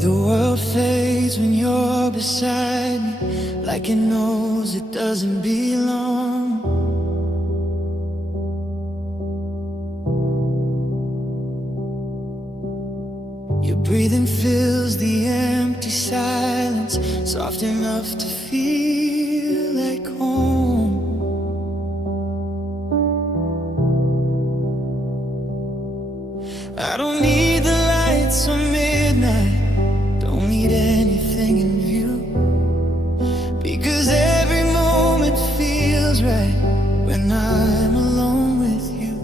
The world fades when you're beside me, like it knows it doesn't belong. Your breathing fills the empty silence, soft enough to feel like home. I don't need the lights or midnight, don't need anything in view, because every moment feels right when I'm alone with you.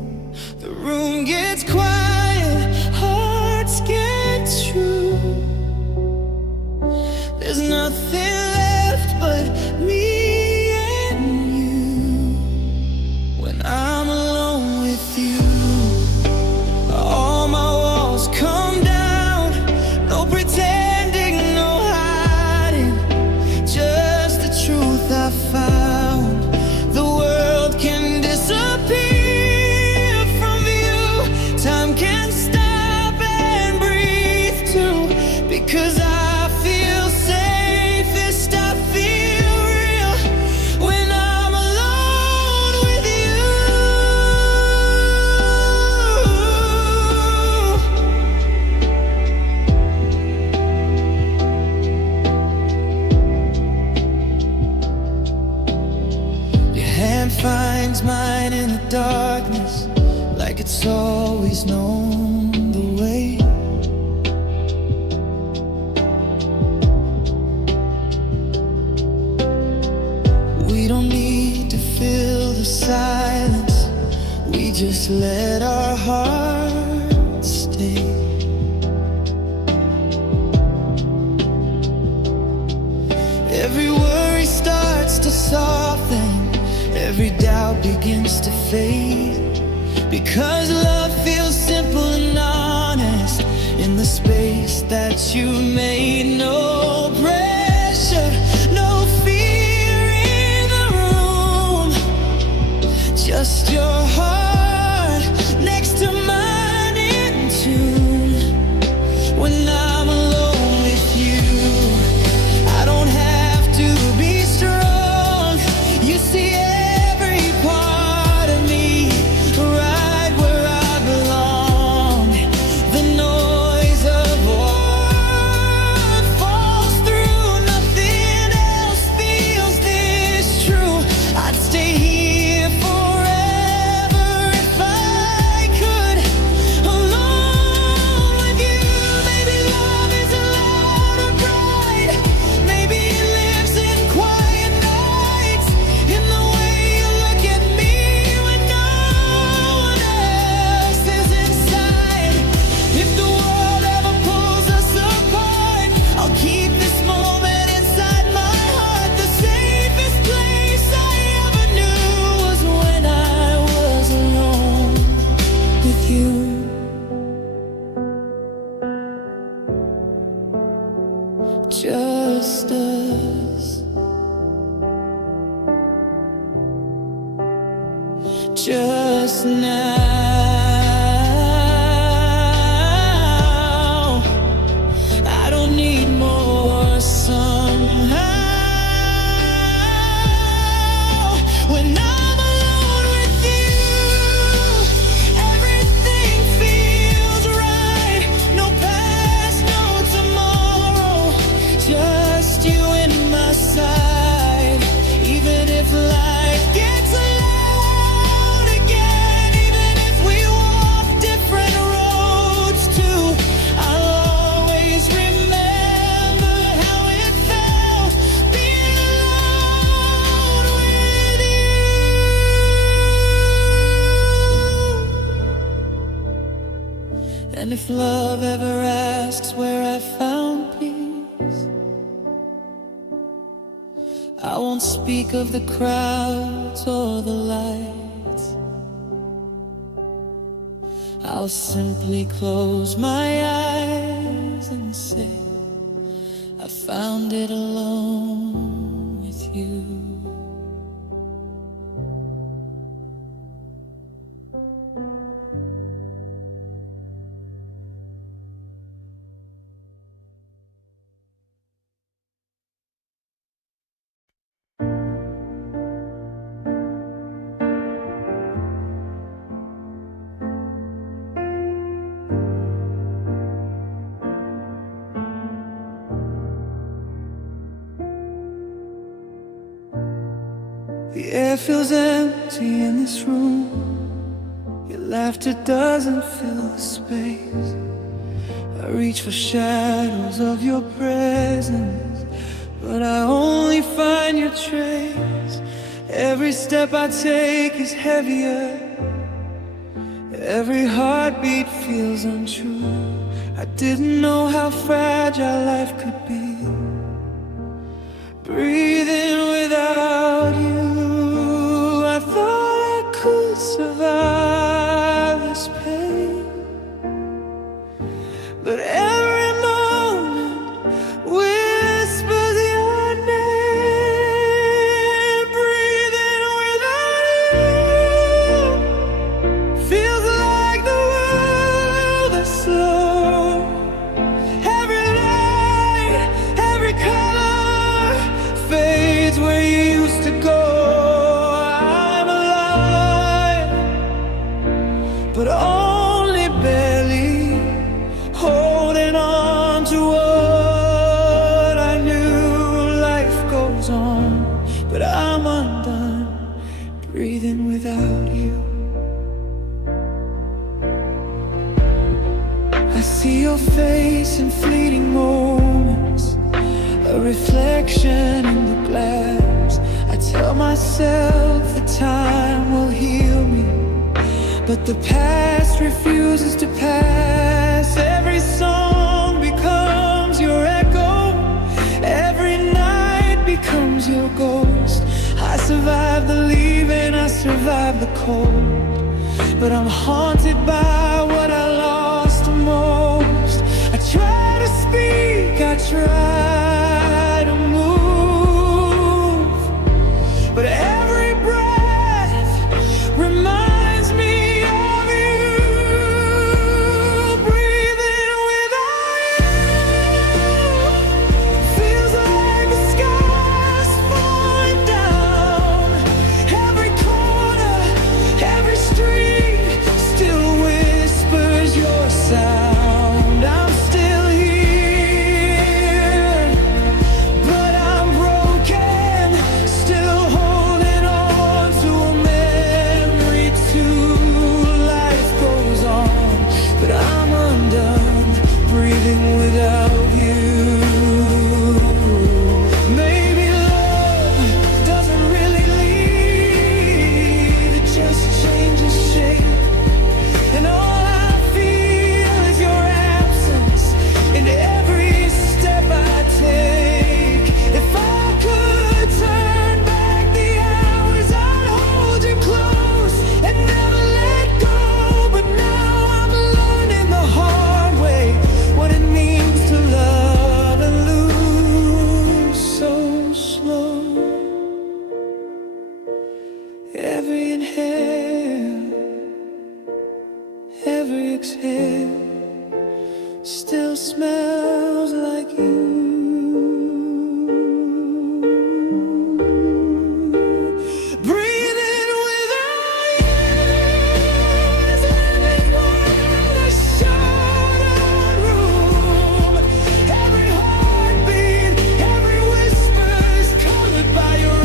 The room gets quiet, hearts get true. There's nothing left but me and you when I'm alone with you. All my walls come down, no pretending, no hiding, just the truth I found. The world can disappear from view, time can stop and breathe too, because I feel safest, I feel real when I'm alone with you. Your hand finds mine in the darkness, like it's always known the way. We don't need to fill the silence, we just let our hearts stay. Every worry starts to soften, every doubt begins to fade, because love feels simple and honest in the space that you made. No pressure, no fear in the room, just your heart next to mine in tune. When I'm alone with you, I don't have to be strong. You see every part of me, right where I belong. The noise of what falls through, nothing else feels this true. I'd stay here forever if I could, alone with you. Maybe love is loud or bright, maybe it lives in quiet nights, in the way you look at me when no one else is inside. If the world ever pulls us apart, I'll keep this moment inside my heart. The safest place I ever knew was when I was alone with you. Just us, just now. I don't need more somehow. When I'm alone with you, everything feels right. No past, no tomorrow, just you in my side. Even if life gets loud again, even if we walk different roads too, I'll always remember how it felt being alone with you. And if love ever asks where I found peace, I won't speak of the crowds or the lights. I'll simply close my eyes and say, I found it alone with you. The air feels empty in this room. Your laughter doesn't fill the space. I reach for shadows of your presence, but I only find your trace. Every step I take is heavier. Every heartbeat feels untrue. I didn't know how fragile life could be. Breathing without you, I thought I could survive this pain, but every moment whispers your name. Breathing without you feels like the world is slow. Every light, every color fades where you used to go. I'm alive, but only barely, holding on to what I knew. Life goes on, but I'm undone, breathing without you. I see your face in fleeting moments, a reflection in the glass. I tell myself that time will heal me, but the past refuses to pass. Every song becomes your echo, every night becomes your ghost. I survived the leaving, I survived the cold, but I'm haunted by what I lost most. I try to speak, I try to move, but every breath reminds me of you. Breathing without you feels like the sky's falling down. Every corner, every street still whispers your sound. I'm still here, but I'm broken, still holding on to a memory too. Life goes on, but I'm undone, breathing without you. Maybe love doesn't really leave, it just changes shape. And all I feel is your absence in every step I take. If I could turn back the hours, I'd hold you close and never let go. But now I'm learning the hard way what it means to love and lose so slow. Every inhale, every exhale still smells like you. Breathing without you is living without a shuttered room. Every heartbeat, every whisper is colored by your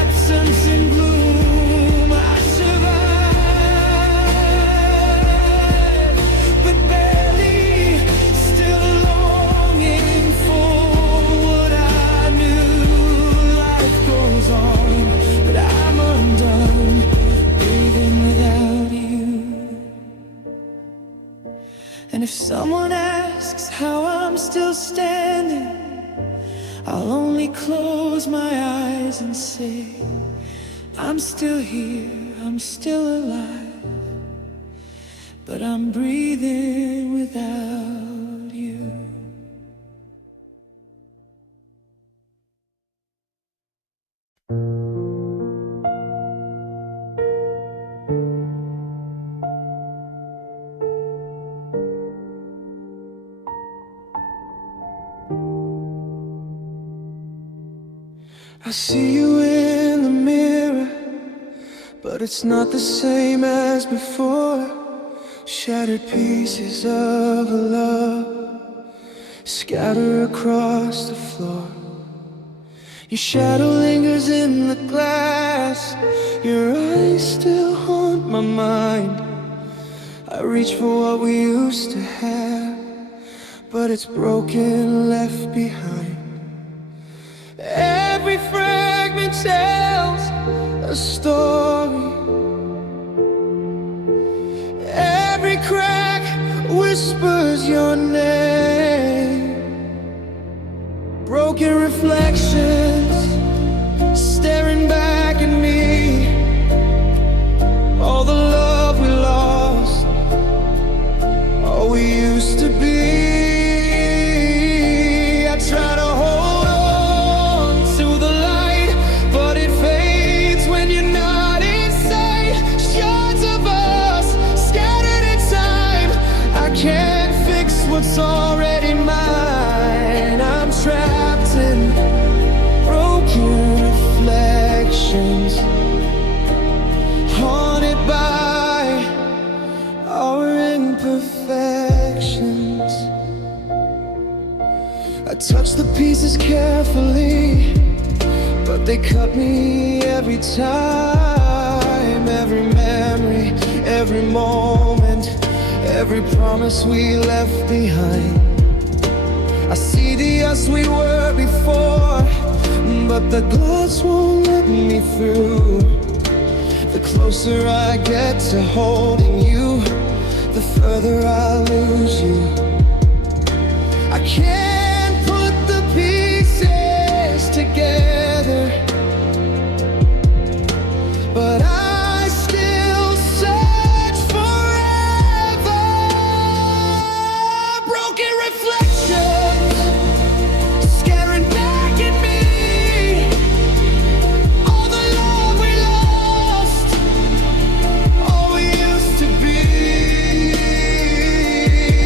absence and gloom. I survived, but barely, still longing for what I knew. Life goes on, but I'm undone, breathing without you. And if someone asks how I'm still standing, I'll only close my eyes and say, I'm still here, I'm still alive, but I'm breathing without you. I see you in the mirror, but it's not the same as before. Shattered pieces of a love scatter across the floor. Your shadow lingers in the glass. Your eyes still haunt my mind. I reach for what we used to have, but it's broken, left behind. Every fragment tells a story. Every crack whispers your name. Broken reflections staring back at me. All the love we lost, all we used to be. I try to hold on to the light, but it fades when you're not in sight. Shards of us scattered in time. I can't fix what's already mine. I'm trapped in broken reflections, haunted by our imperfections. I touch the pieces carefully, but they cut me every time. Every memory, every moment, every promise we left behind. I see the us we were before, but the glass won't let me through. The closer I get to holding you, the further I lose you. I can't put the pieces together, but I still search forever. Broken reflections scaring back at me. All the love we lost, all we used to be.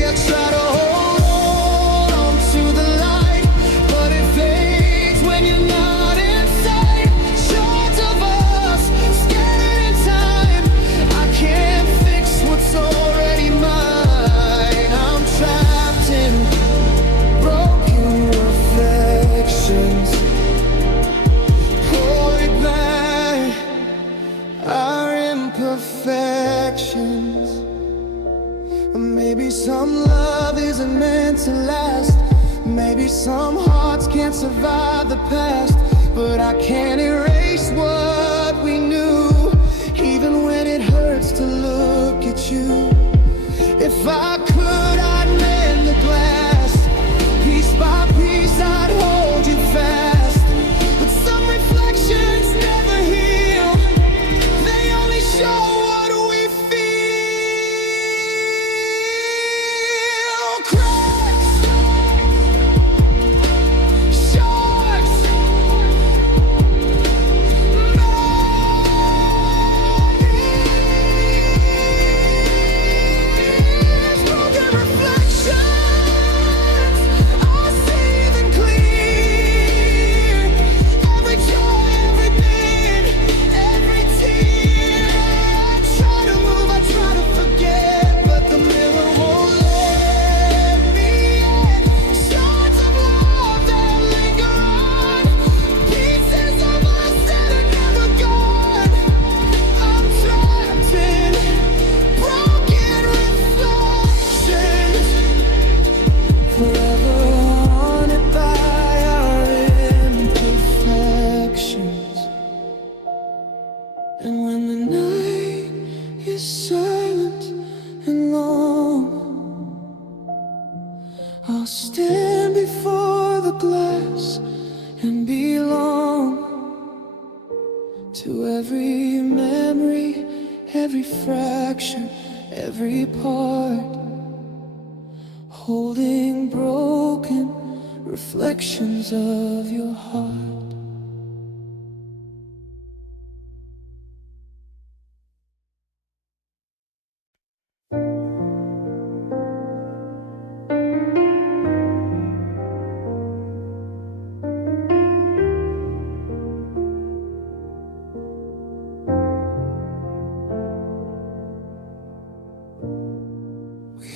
I try to hold on to the light, but it fades when you're not in sight. Shards of us scattered in time. I can't fix what's already mine. I'm trapped in broken reflections, holding back our imperfections. Maybe some love isn't meant to last. Maybe some hearts can't survive the past. But I can't erase what we knew, even when it hurts to look at you. If I could, I'd mend the glass. Piece by piece, I'd hold you fast. But some reflections never heal. They only show what we feel. Cracks, shards, memories, broken reflections. I see them clear. Every joy, every pain, every tear. I try to move, I try to forget, but the mirror won't let me in. Shards of love that linger on, pieces of us that are never gone. I'm trapped in broken reflections, forever haunted by our imperfections. And when the night is silent and long, I'll stand before the glass and belong to every memory, every fraction, every part, holding broken reflections of your heart.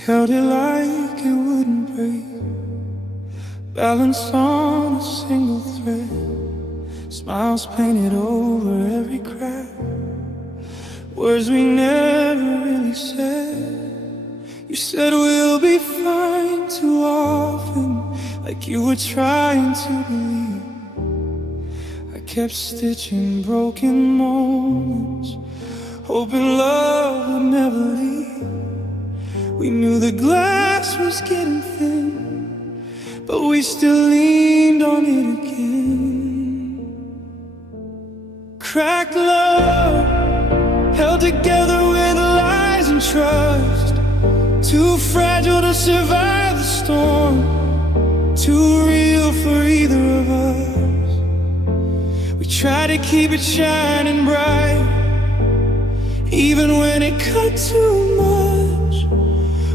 Held it like it wouldn't break, balanced on a single thread. Smiles painted over every crack, words we never really said. You said we'll be fine too often, like you were trying to believe. I kept stitching broken moments, hoping love would never leave. We knew the glass was getting thin, but we still leaned on it again. Cracked love, held together with lies and trust, too fragile to survive the storm, too real for either of us. We tried to keep it shining bright, even when it cut too much.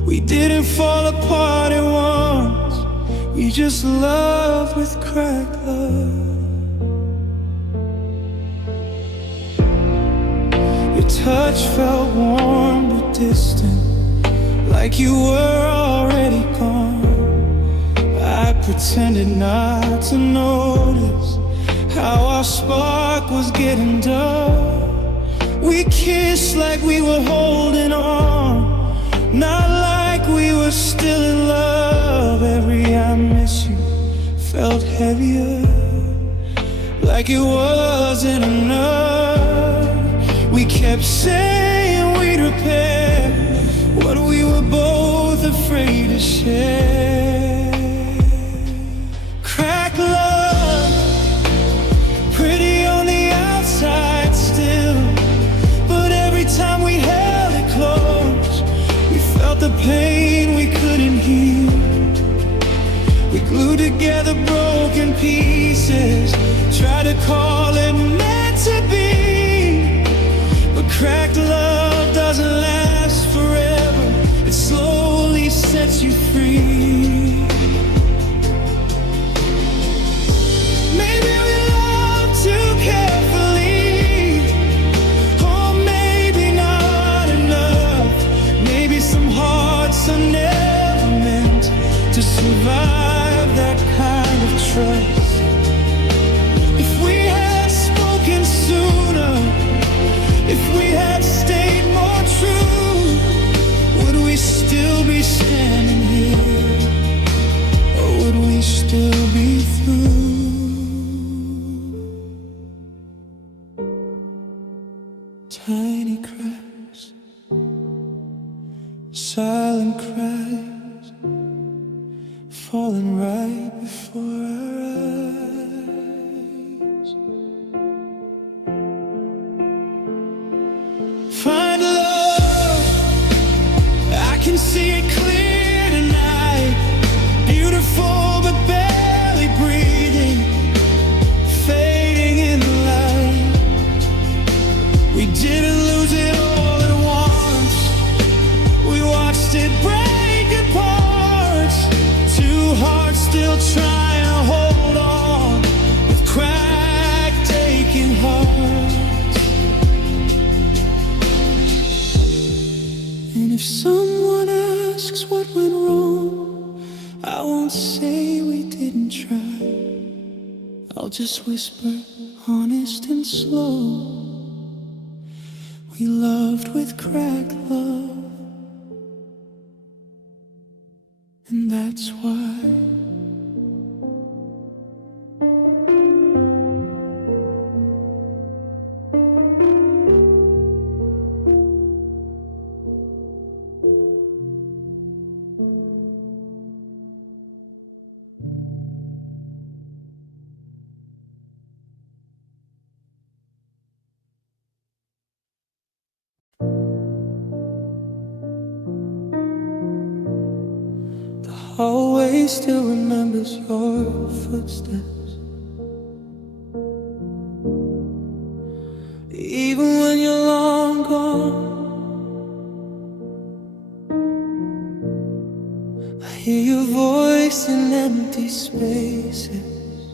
We didn't fall apart at once, we just loved with cracked love. Your touch felt warm but distant, like you were already gone. I pretended not to notice how our spark was getting dull. We kissed like we were holding on, not like we were still in love. Every I miss you felt heavier, like it wasn't enough. We kept saying we'd repair what we were both afraid to share. Cracked love, pretty on the outside still, but every time we held it close, we felt the pain we couldn't heal. We glued together broken pieces, tried to call it meant to be, but cracked love doesn't last forever. It slowly sets you free. Maybe we love too carefully, or maybe not enough. Maybe some hearts are never meant to survive that kind of trust. If we had spoken sooner, if we had stayed more true, would we still be standing here, or would we still be through? Tiny cracks, silent cries, falling right before our eyes. Find love, I can see it clear tonight. Beautiful but barely breathing, fading in the light. We didn't lose it all at once, we watched it break apart. Two hearts still trying to hold on, with cracked, aching hearts. And if someone asks what went wrong, I won't say we didn't try. I'll just whisper, honest and slow, we loved with cracked love. And that's why always still remembers your footsteps, even when you're long gone. I hear your voice in empty spaces,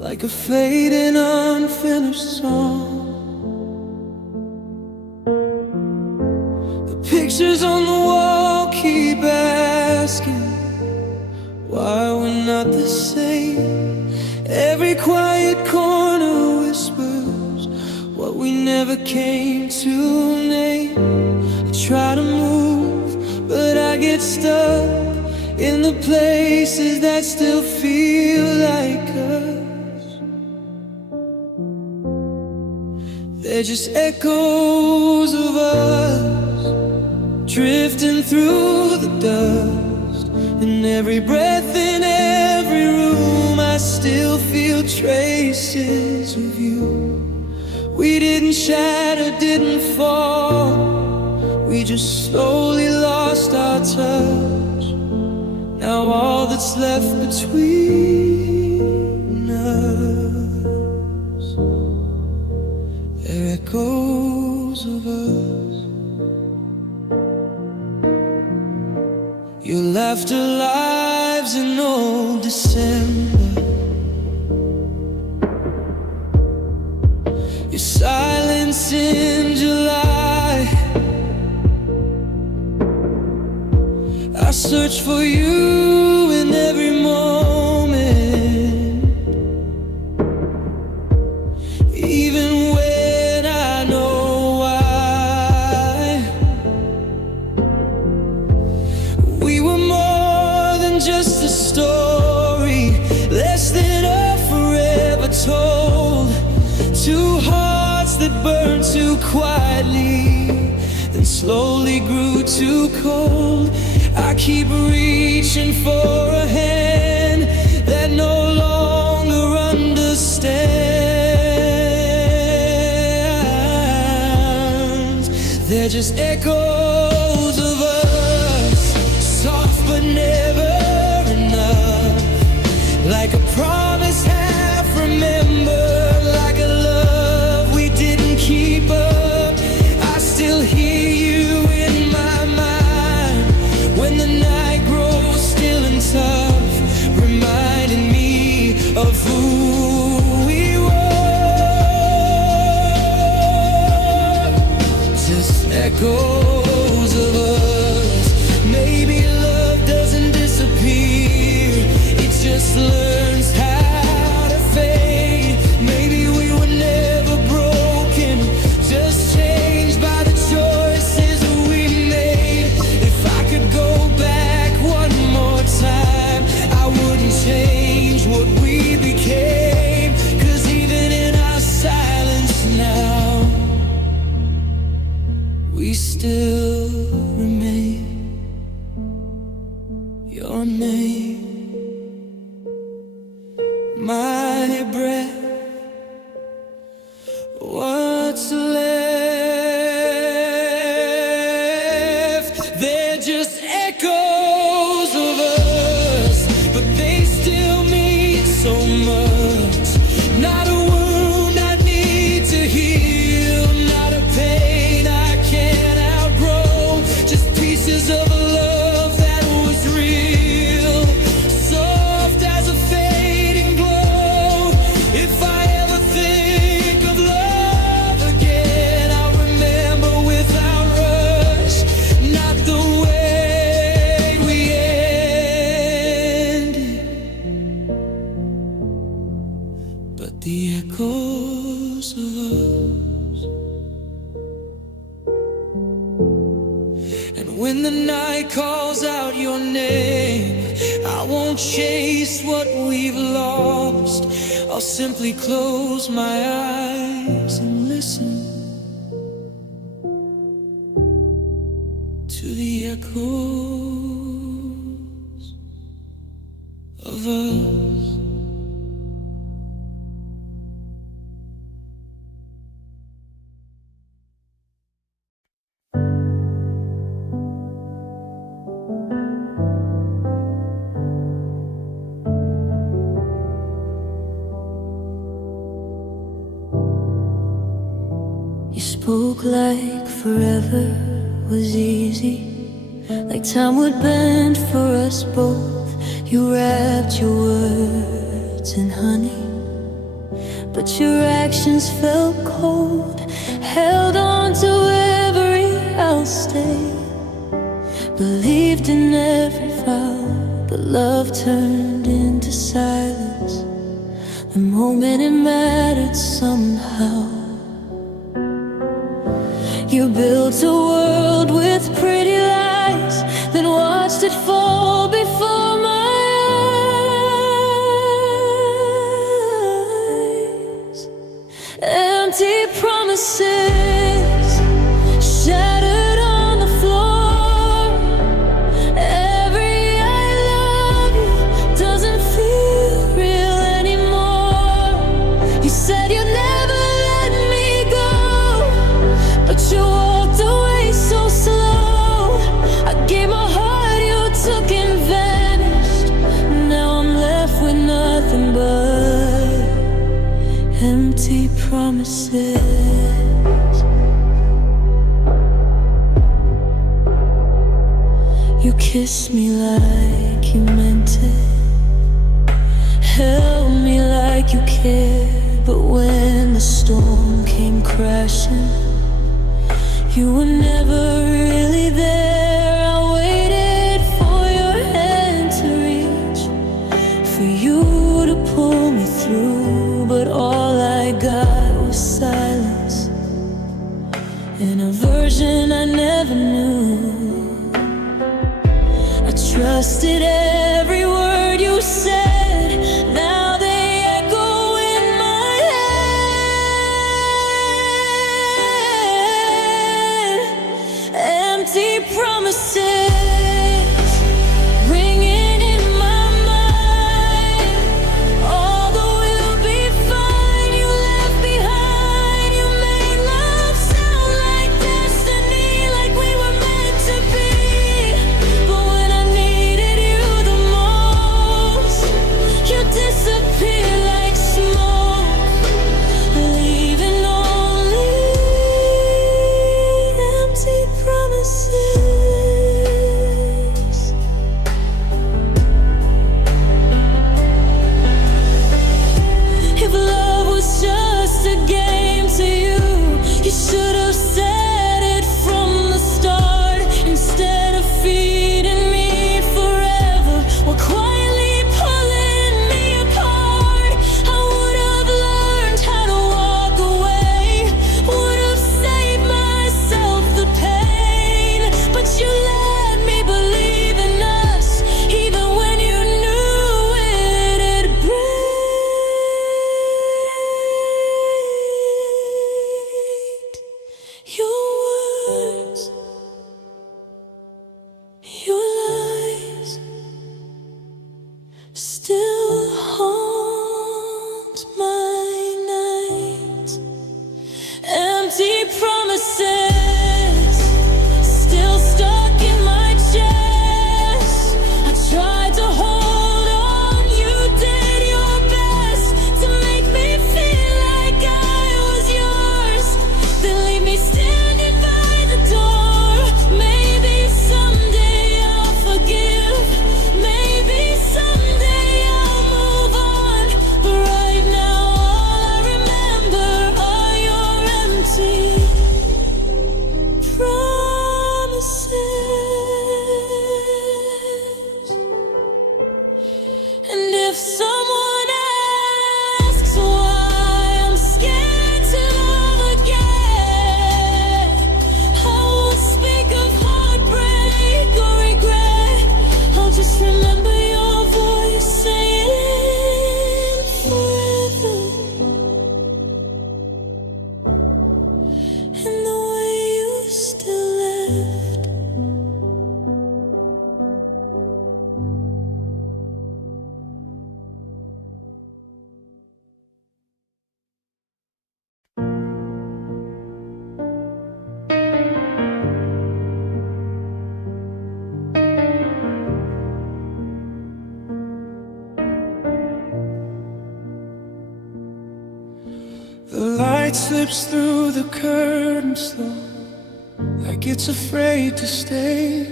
like a fading unfinished song. The pictures on the wall keep asking why we're not the same. never came to name. I try to move, but I get stuck in the places that still feel like us. They're just echoes of us, drifting through the dust. In every breath, in every room, I still feel traces of you. We didn't shatter, didn't fall, we just slowly lost our touch. Now all that's left between us are echoes of us. Your laughter lives in old December, your silence in July. I search for you in every moment, even when I know why. We were more than just a story, less than a forever told. Two hearts that burned too quietly, then slowly grew too cold. I keep reaching for a hand that no longer understands. They're just echoes of us, soft but never enough, like a promise half remembered, like a love we didn't keep up. I still hear you in my mind when the night grows still and tough, reminding me of who we were. Just echoes of us. Maybe love doesn't disappear, it just learns how to fade. Maybe we were never broken, just changed by the choices we made. If I could go back one more time, I wouldn't change what we became. 'Cause even in our silence now, we still remain. Your name, my breath, what's left. They're just echoes of us, but they still mean so much. Not a wound I need to heal, not a pain I can't outgrow, just pieces of a love that was real, soft as a fading glow. If I ever think of love again, I'll remember without rush, not the way we ended, but the echoes of us. And when the night calls out your name, I won't chase what we've lost. I'll simply close my eyes and listen to the echoes of us. You spoke like forever was easy, like time would bend for us both. You wrapped your words in honey, but your actions felt cold. Held on to every I'll stay, believed in every vow, but love turned into silence the moment it mattered somehow. You built a world with pretty lies, then watched it fall before my eyes. Empty promises shattered on the floor. Every I love you doesn't feel real anymore. You said you'd never let me go, but you walked away so slow. I gave my heart, you took and vanished. Now I'm left with nothing but empty promises. You kissed me like you meant it, held me like you cared, but when the storm came crashing, you were never really there. I waited for your hand to reach, for you to pull me through, but all I got was silence, in a version I never knew. I trusted every word you said, now they echo in my head. Empty promises ringing in my mind. All the will be fine you left behind. You made love sound like destiny, like we were meant to be. But when I needed you the most, you disappeared like smoke, leaving only empty promises. If love was just a game to you, you should have said it from the start. Instead of feeding me forever, while quietly pulling me apart, I would have learned how to walk away, would have saved myself the pain. But you let me believe in us, even when you knew it'd break. Your words, your lies, still haunt my nights. Empty promises still stuck in my chest. I tried to hold on, you did your best to make me feel like I was yours, then leave me standing by the door. Maybe someday I'll forgive, maybe someday I'll move on, but right now all I remember are your empty promises. And if someone asks why I'm scared to love again, I won't speak of heartbreak or regret. I'll just remember your voice saying forever, and the way you still left. The light slips through the curtain slow, like it's afraid to stay.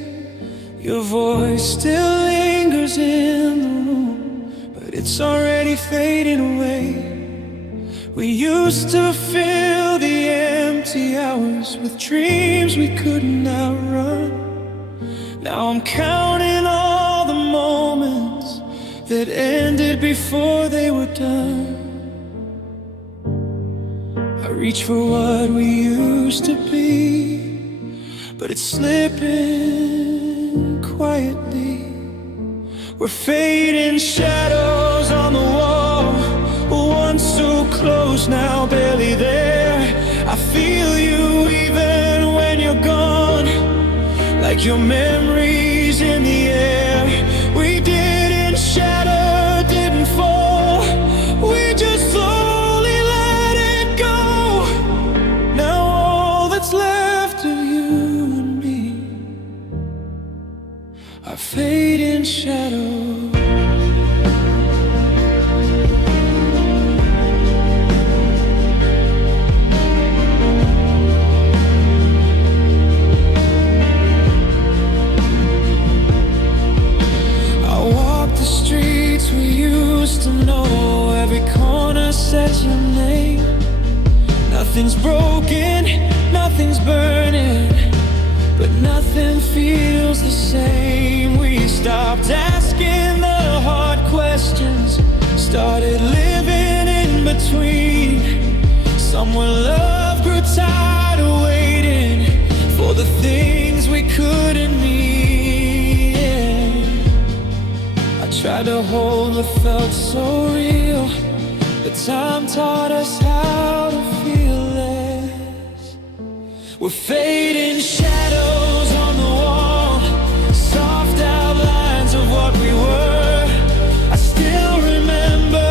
Your voice still lingers in the room, but it's already fading away. We used to fill the empty hours with dreams we couldn't outrun. Now I'm counting all the moments that ended before they were done. I reach for what we used to be, but it's slipping quietly. We're fading shadows on the wall, once so close, now barely there. I feel you even when you're gone, like your memories in the air. We didn't shatter, didn't fall, we just slowly let it go. Now all that's left of you and me are fading shadows. To know every corner says your name. Nothing's broken, nothing's burning, but nothing feels the same. We stopped asking the hard questions, started living in between. Somewhere love grew tired of waiting for the things we couldn't meet. Tried to hold what felt so real, but time taught us how to feel less. We're fading shadows on the wall, soft outlines of what we were. I still remember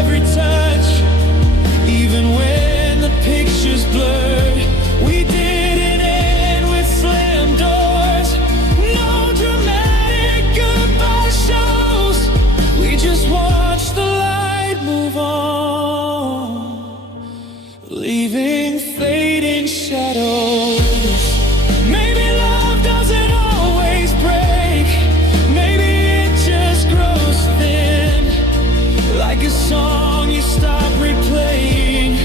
every touch, even when the picture's blurred. We didn't end with slam doors, no dramatic goodbye shows. We just watch the light move on, leaving fading shadows. Maybe love doesn't always break, maybe it just grows thin, like a song you stop replaying,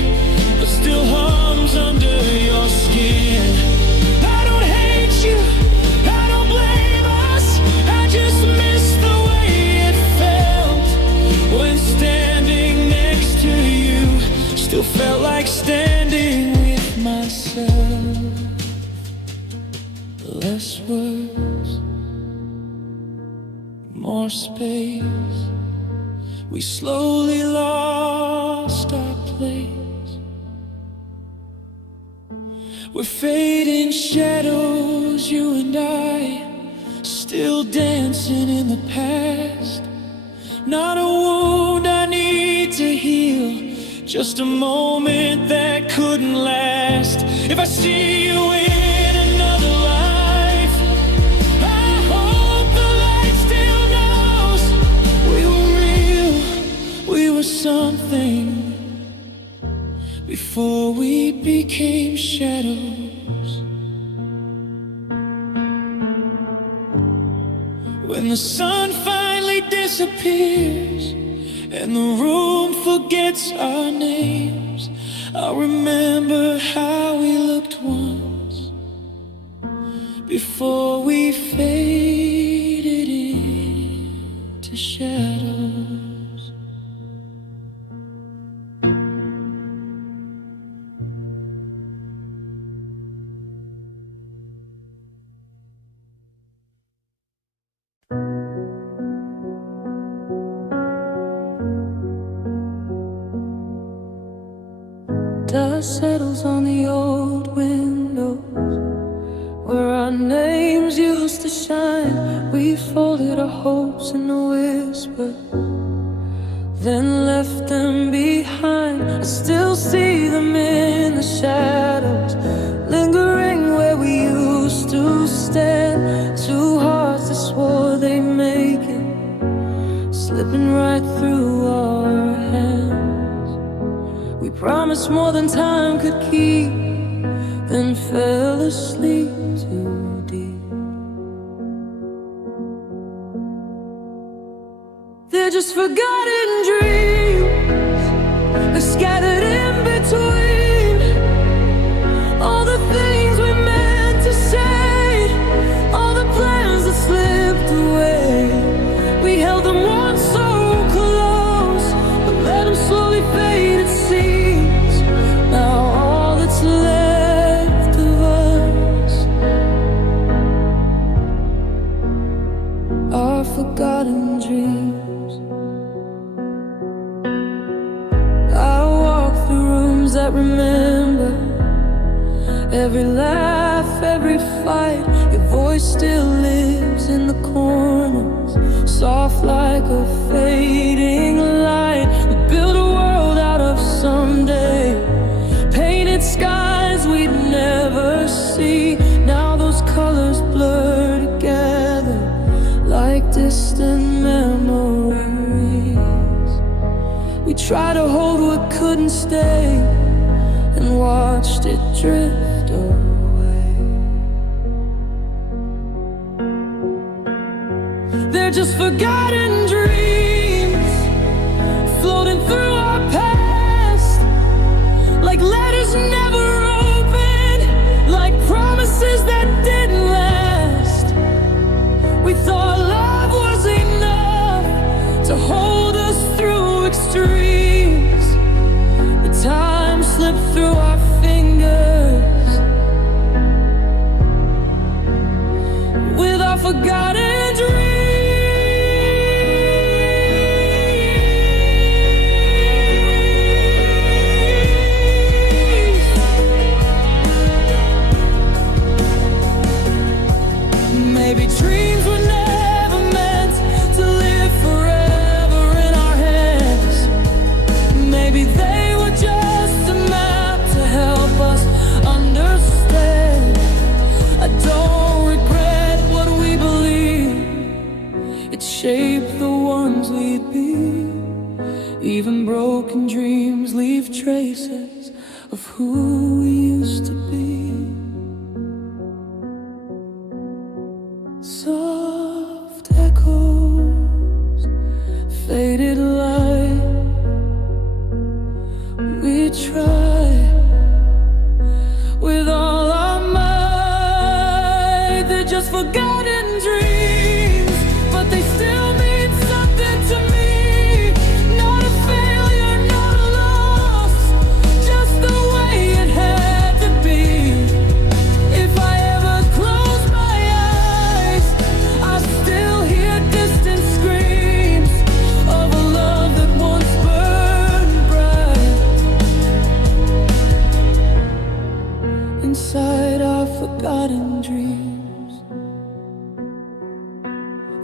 but still hums under your skin. I don't hate you, I don't blame us, I just miss the way it felt when standing next to you. Still felt like standing with myself. Less words, more space. We slowly lost our place. We're fading shadows, you and I, still dancing in the past. Not a wound I need to heal, just a moment that couldn't last. If I see you in another life, I hope the light still knows we were real, we were something before we became shadows. When the sun finally disappears and the room forgets our names, I'll remember how we looked once before we faded into shadows. Dust settles on the old windows where our names used to shine. We folded our hopes in a whisper, then left them behind. I still see them in the shadows, lingering where we used to stand. Two hearts that swore they'd make it, slipping right through our hands. We promised more than time could keep, then fell asleep too deep. They're just forgotten dreams, they're scattered in between all the things we meant to say, all the plans that slipped away. We held them once so close, but let them slowly fade, it seems. Now forgotten dreams. I walk through rooms that remember every laugh, every fight. Your voice still lives in the corners, soft like a fading light. We built a world out of someday, painted skies we'd never see. Now those colors blur together like distant memories. We tried to hold what couldn't stay and watched it drift away. They're just forgotten dreams floating through our past, like letters never opened, like promises that didn't last. We thought love was enough to hold us through extremes, but time slipped through our fingers with our forgotten dreams. Maybe dreams were never meant to live forever in our hands. Maybe they were just a map to help us understand. I don't regret what we believe, it shaped the ones we'd be. Even broken dreams leave traces of who we used to be. Soft echoes, faded light. We try with all our might. They're just forgotten dreams, but they still mean something to me. Not a failure, not a loss, just the way it had to be. If I ever close my eyes, I still hear distant screams of a love that once burned bright inside our forgotten dreams.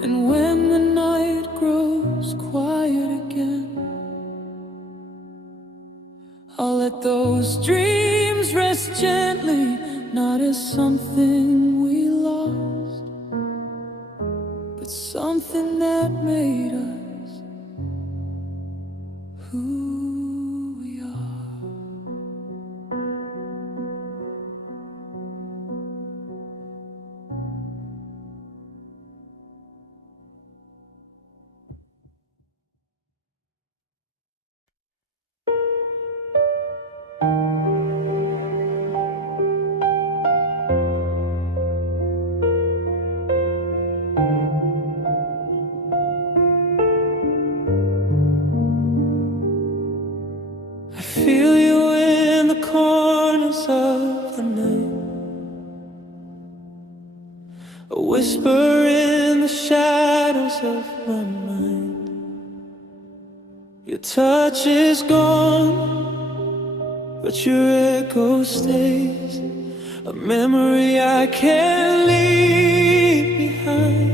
And when the night grows quiet again, I'll let those dreams rest gently, not as something we lost, but something that made us who we are. I feel you in the corners of the night, a whisper in the shadows of my mind. Your touch is gone, but your echo stays, a memory I can't leave behind.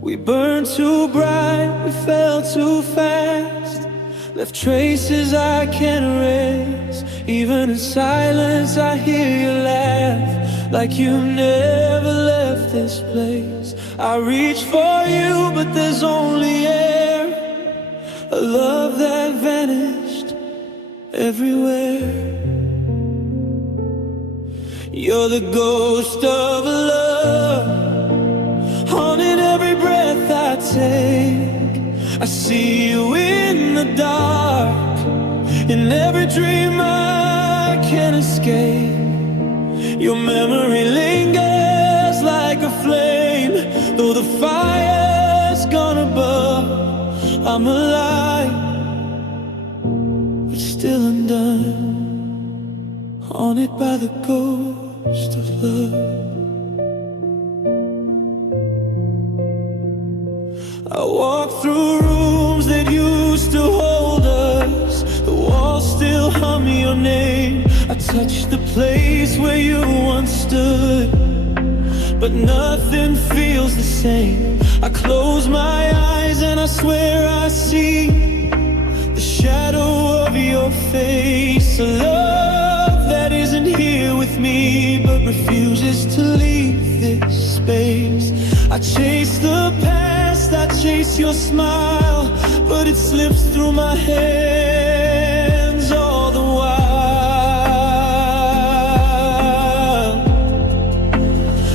We burned too bright, we fell too fast, left traces I can't erase. Even in silence I hear you laugh, like you never left this place. I reach for you, but there's only air, a love that vanished everywhere. You're the ghost of a love, haunting every breath I take. I see you in the dark, in every dream I can't escape. Your memory lingers like a flame, though the fire's gone above. I'm alive, but still undone, haunted by the ghost of love. I walk through rooms that used to hold us. The walls still hum your name. I touch the place where you once stood, but nothing feels the same. I close my eyes and I swear I see the shadow of your face. A love that isn't here with me, but refuses to leave this space. I chase the past, I chase your smile, but it slips through my hands all the while.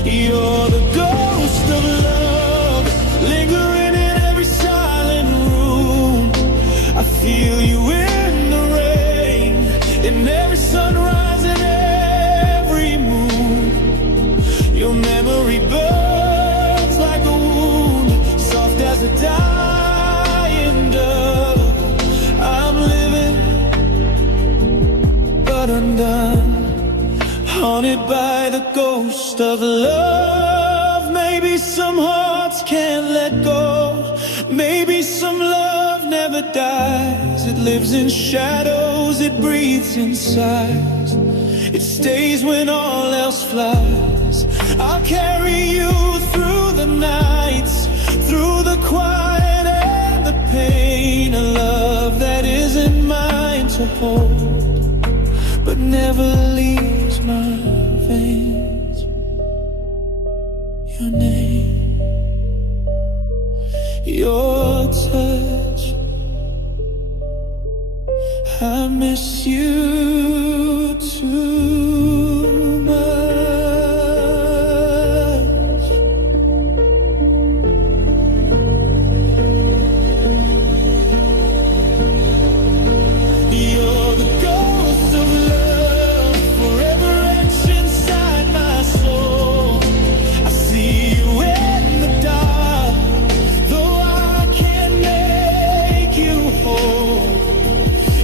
You're the ghost of love, lingering in every silent room. I feel you in the rain, in every sunrise and every moon. Your memory burns like a wound, soft as a dying dove. I'm living, but undone, haunted by the ghost of love. Maybe some hearts can't let go. Maybe some love never dies. It lives in shadows, it breathes in sighs. It stays when all else flies. I'll carry you through the nights, through the quiet and the pain. A love that isn't mine to hold, but never leaves my veins. Your name, your touch, I miss you too much. You're the ghost of love, forever etched inside my soul. I see you in the dark, though I can't make you whole.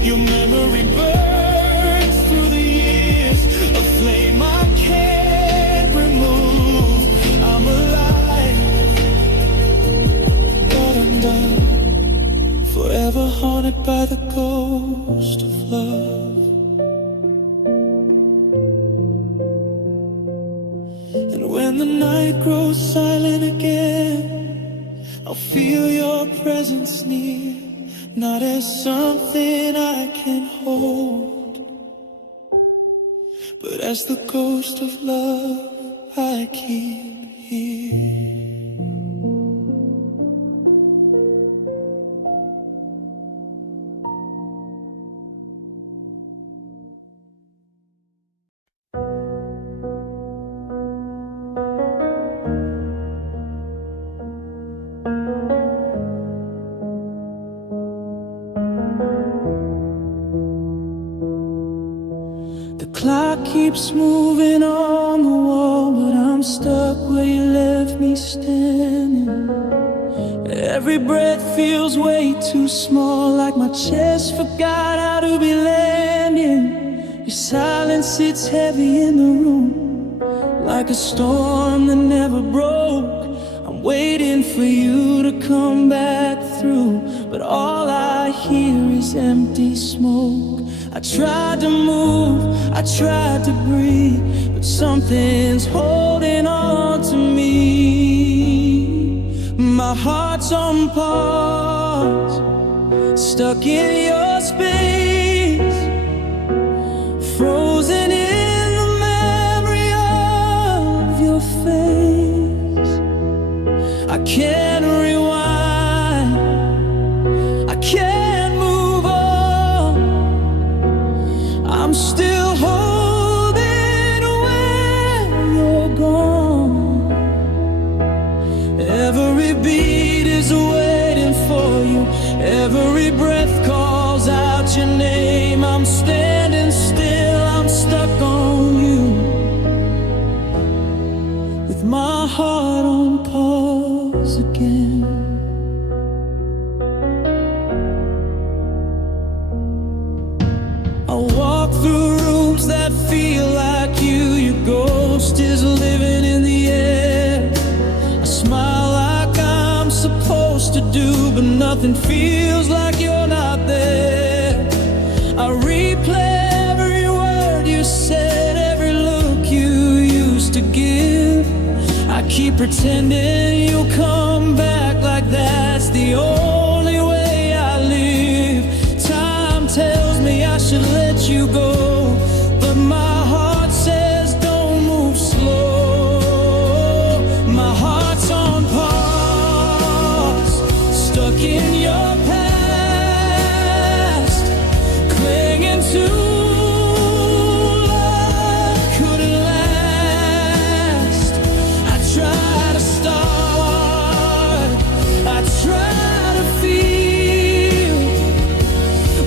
Your memory burns through the years, a flame I can't remove. I'm alive, but undone, forever haunted by the ghost of love. And when the night grows silent again, I'll feel your presence near, not as something I can hold, but as the ghost of love I keep here. The clock keeps moving on the wall, but I'm stuck where you left me standing. Every breath feels way too small, like my chest forgot how to be landing. Your silence sits heavy in the room, like a storm that never broke. I'm waiting for you to come back through, but all I hear is empty smoke. I tried to move, I tried to breathe, but something's holding on to me. My heart's on pause, stuck in your space, frozen in the memory of your face. I can't rewind, I can't move on. I'm still holding when you're gone. Every beat is waiting for you, every breath calls out your name. I'm standing still, I'm stuck on you, with my heart on pause again. I walk through rooms that feel like you. Your ghost is living in the air. I smile like I'm supposed much to do, but nothing feels like you're not there. I replay every word you said, every look you used to give. I keep pretending you'll come back, like that's the only way I live. Time tells me I should let you go, but my heart says don't move slow. My heart's on pause, stuck in your past, clinging to love couldn't last. I try to start, I try to feel,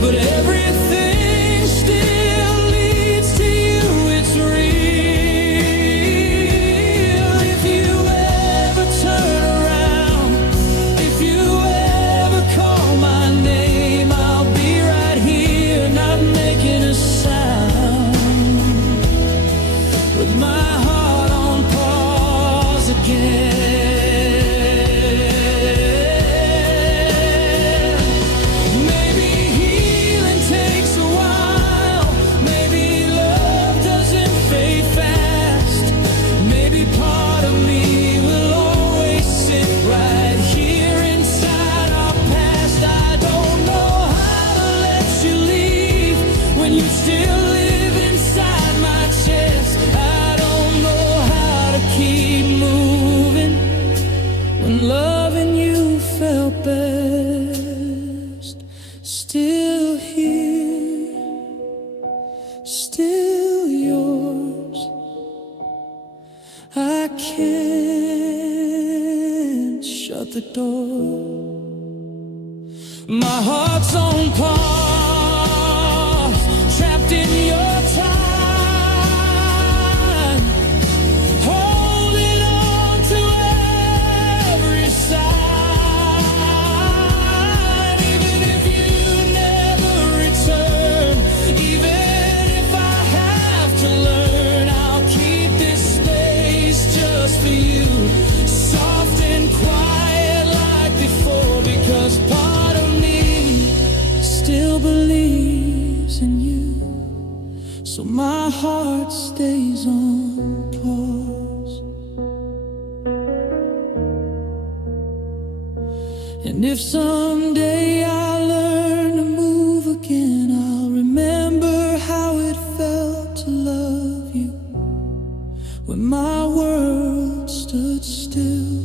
but everything still leads to you. It's real. If you ever turn around, if you ever call my name, I'll be right here, not making a sound, with my heart on pause again. Maybe healing takes a while, maybe love doesn't fade fast, maybe part of me will always sit right here inside our past. I don't know how to let you leave when you still live inside my chest. I don't know how to keep moving when loving you felt best. Still here, still yours. I can't shut the door. My heart's on pause, trapped in your time, holding on to every sign. Even if you never return, even if I have to learn, I'll keep this space just for you, soft and quiet like before, because part of me still believes in you. So my heart stays on pause. And if someday I learn to move again, I'll remember how it felt to love you, when my world stood still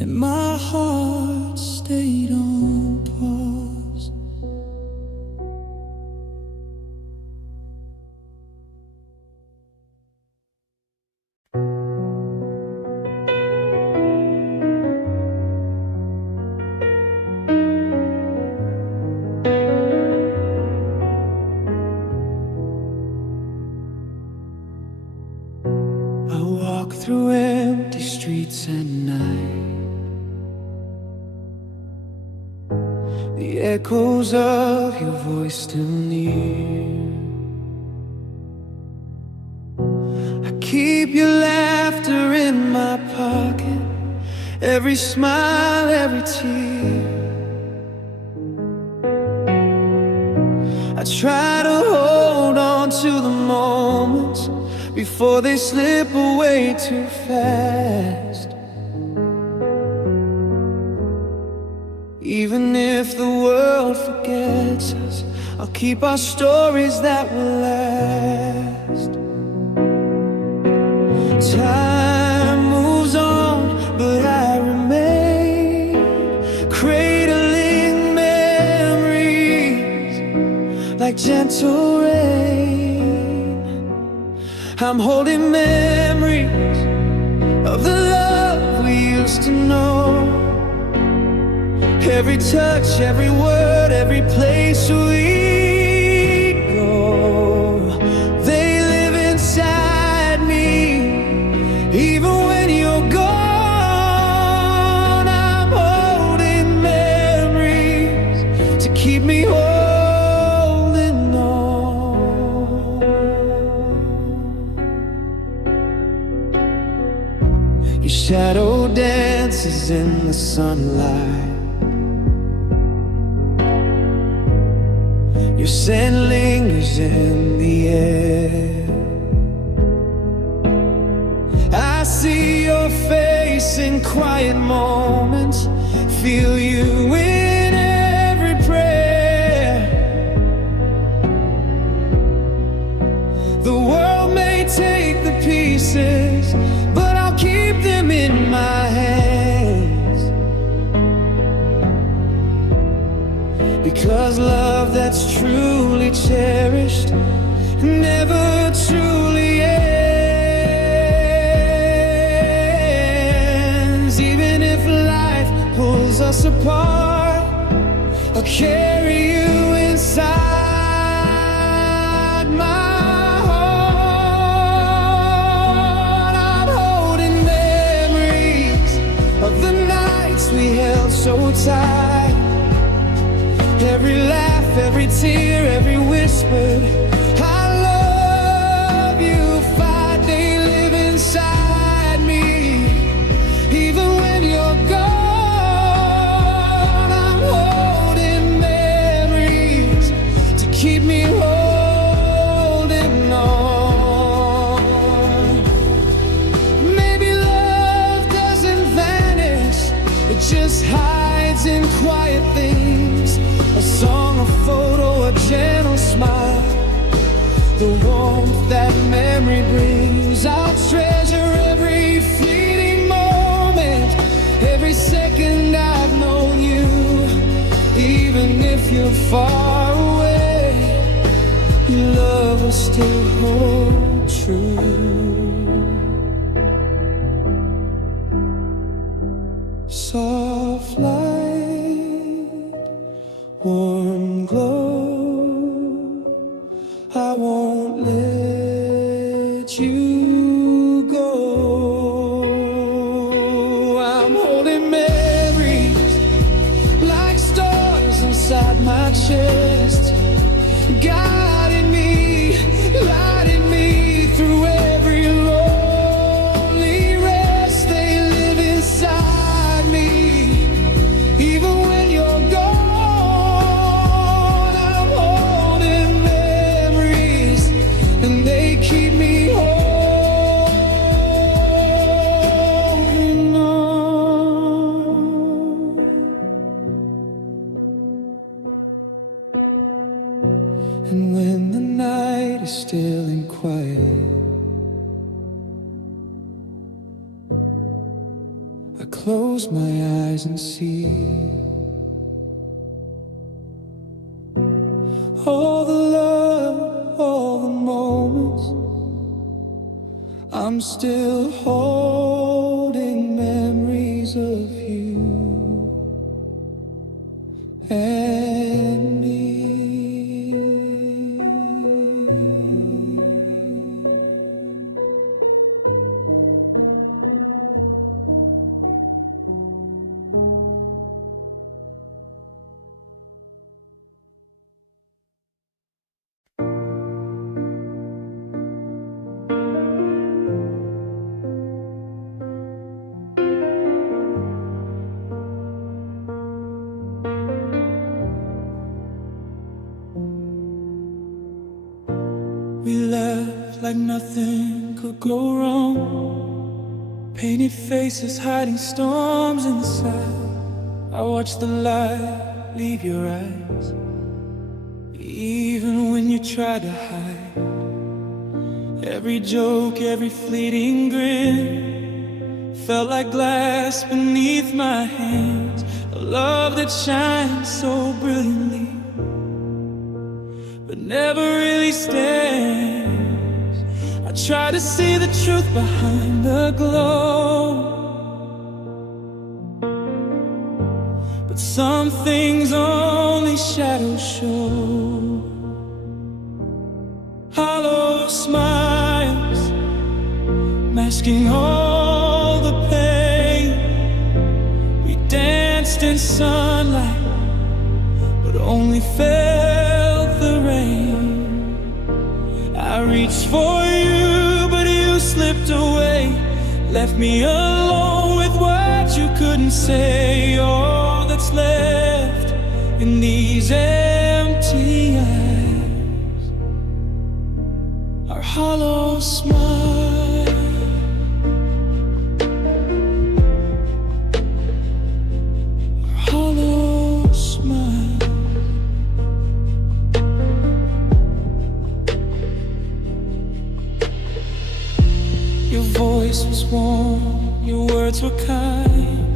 and my heart stayed on pause. I walk through empty streets at night, the echoes of your voice still near. I keep your laughter in my pocket, every smile, every tear. I try to hold on to the moments before they slip away too fast. Even if the world forgets us, I'll keep our stories that will last. Time moves on, but I remain, cradling memories like gentle rain. I'm holding memories of the love we used to know. Every touch, every word, every place we go, they live inside me. Even when you're gone, I'm holding memories to keep me holding on. Your shadow dances in the sunlight, Your scent lingers in the air. I see your face in quiet moments, feel you in every prayer. The world may take the pieces, but I'll keep them in my hands. Because love that's truly cherished never truly ends. Even if life pulls us apart, I'll carry you inside my heart. I'm holding memories of the nights we held so tight. Every laugh, every tear, every whisper, I love you. Fight, they live inside me. Even when you're gone, I'm holding memories to keep me holding on. Maybe love doesn't vanish, it just hides in quiet things. A song, a photo, a gentle smile, the warmth that memory brings. I'll treasure every fleeting moment, every second I've known you. Even if you're far away, your love will still hold true. Soft light, warm glow, I won't let you go. I'm holding memories like stars inside my chest, guiding me, lighting me through every lonely rest. They live inside me. Even when you're gone, I'm holding memories, and they keep me holding on. And when the night is still and quiet, I close my eyes and see all the love, all the moments. I'm still holding memories of you and me. We laughed like nothing could go wrong. Painted faces hiding storms inside. I watched the light leave your eyes, even when you tried to hide. Every joke, every fleeting grin felt like glass beneath my hands. A love that shines so brilliantly but never really stands. I try to see the truth behind the glow, but some things only shadows show. Hollow smiles masking all the pain. We danced in sunlight but only felt the rain. I reached for you, but you slipped away, left me alone with what you couldn't say. All that's left in these empty eyes. hollow smile. Hollow smile. Your voice was warm, your words were kind,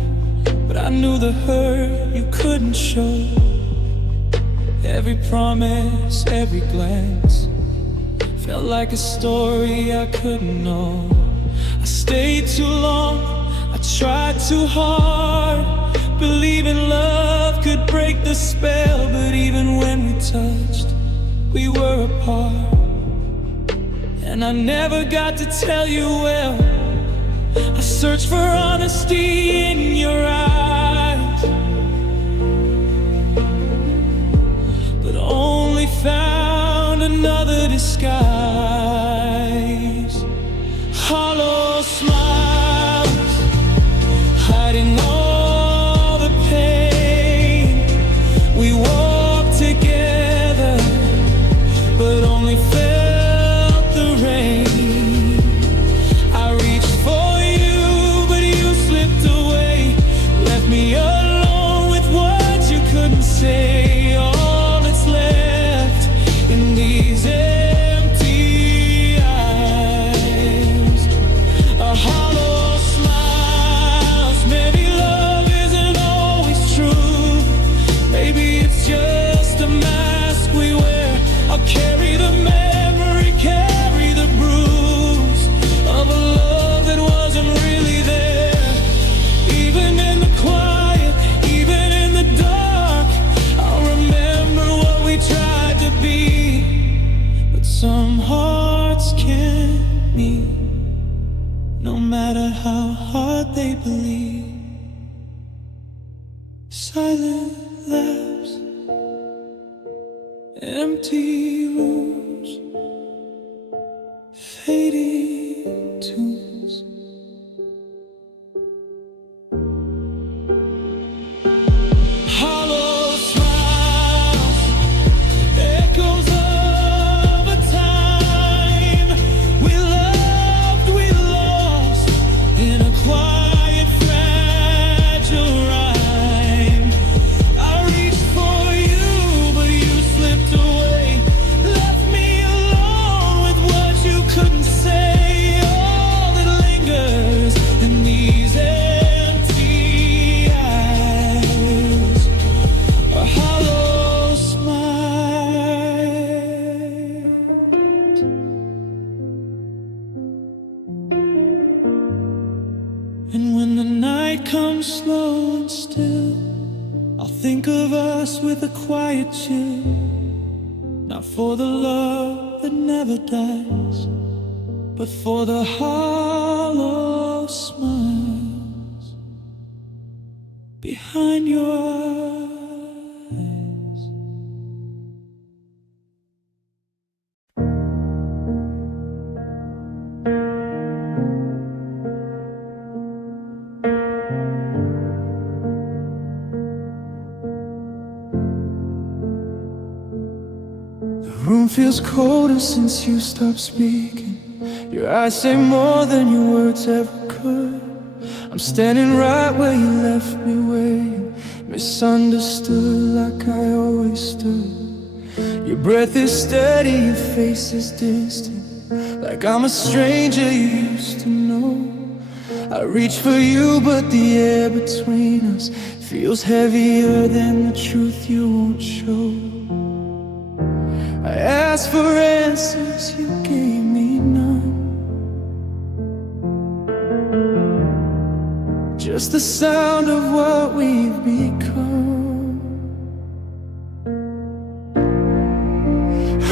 but I knew the hurt you couldn't show. Every promise, every glance felt like a story I couldn't know. I stayed too long, I tried too hard, believing love could break the spell. But even when we touched, we were apart. And I never got to tell you well. I searched for honesty in your eyes, but only found another disguise. Hollow smiles, hiding all the pain. We walked together, but only felt the rain. I reached for you, but you slipped away, left me alone with what you couldn't say. All that's left in these empty eyes are hollow smiles. Maybe love isn't always true, maybe it's just a mask we wear. I'll carry the memory, carry the bruise of a love that wasn't really there. Even in the quiet, even in the dark, I'll remember what we tried to be. But some hearts can't meet, no matter how hard they believe. Silent laughs, empty rooms, fading tunes. Hollow smiles, echoes of a time we loved, we lost in a quiet, fragile rhyme. I reached for you, but you slipped away, left me alone with what you couldn't say. All that lingers in these empty eyes are hollow smiles. And when the night comes slow and still, I'll think of us with a quiet chill. Not for the love that never dies, but for the hollow smiles behind your eyes. The room feels colder since you stopped speaking. Your eyes say more than your words ever could. I'm standing right where you left me waiting, misunderstood like I always stood. Your breath is steady, your face is distant, like I'm a stranger you used to know. I reach for you, but the air between us feels heavier than the truth you won't show. I asked for answers, you gave me none. Just the sound of what we've become.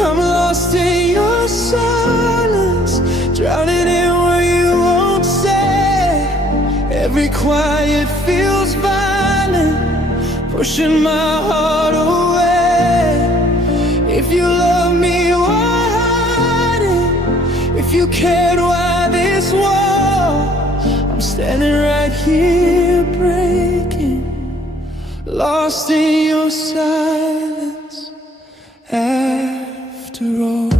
I'm lost in your silence, drowning in what you won't say. Every quiet feels violent, pushing my heart away. If you love me, why hide it? If you cared, why this wall? I'm standing right here breaking, lost in your silence after all.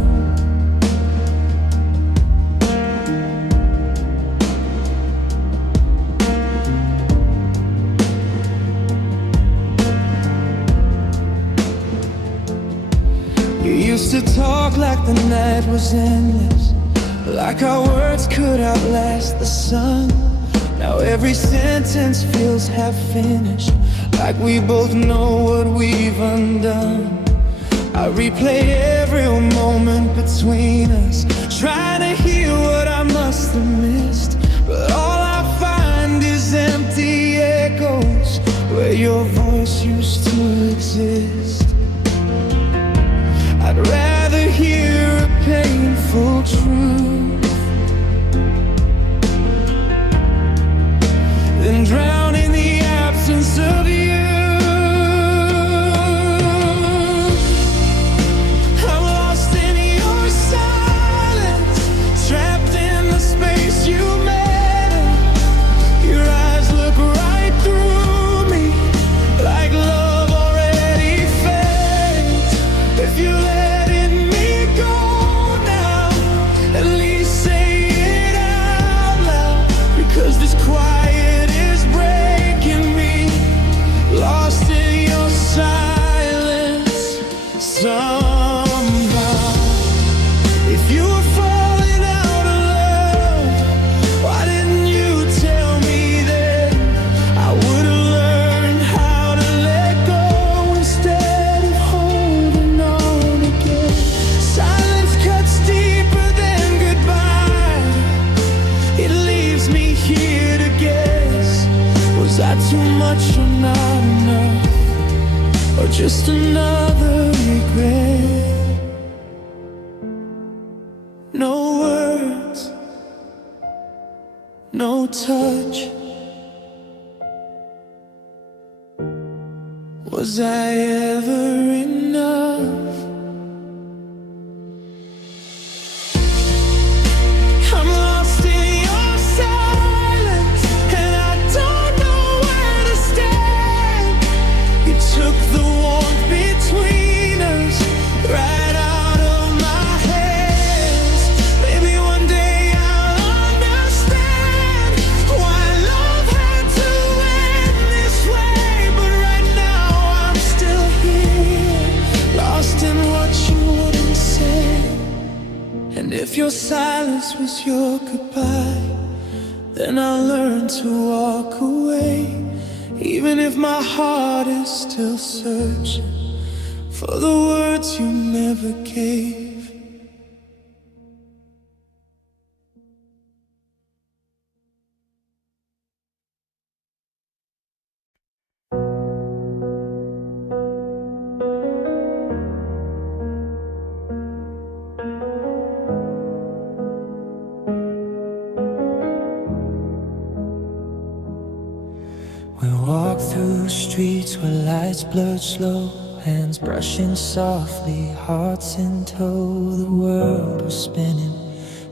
used to talk like the night was endless, like our words could outlast the sun. Now every sentence feels half finished, like we both know what we've undone. I replay every moment between us, trying to hear what I must have missed, but all I find is empty echoes where your voice used to exist. I'd rather hear a painful truth than drown in the absence of you. I'm lost in your silence, trapped in the space you made. Your eyes look right through me, like love already fades. If you letting me go now, at least say it out loud, because this quiet is breaking me. Lost in your silence somehow. If you were falling out of love, why didn't you tell me then? I would've learned how to let go instead of holding on again. Silence cuts deeper than goodbye. It leaves me here to guess. Was I too much or not enough, or just another regret? No words, no touch. Was I ever enough? I'm lost in your silence, and I don't know where to stand. You took the warmth between us right out of my hands. Maybe one day I'll understand why love had to end this way. But right now I'm still here, lost in what you wouldn't say. And if your silence was your goodbye, then I'll learn to walk away, even if my heart is still searching for the words you never gave. We walk through streets where lights blurred slow, hands brushing softly, hearts in tow. The world was spinning,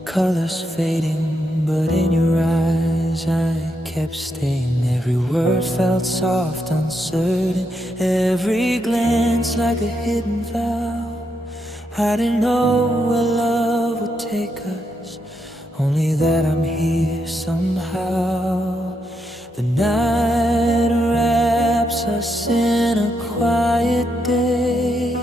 colors fading, but in your eyes I kept staying. Every word felt soft, uncertain, every glance like a hidden vow. I didn't know where love would take us, only that I'm here somehow. The night wraps us in a quiet daze,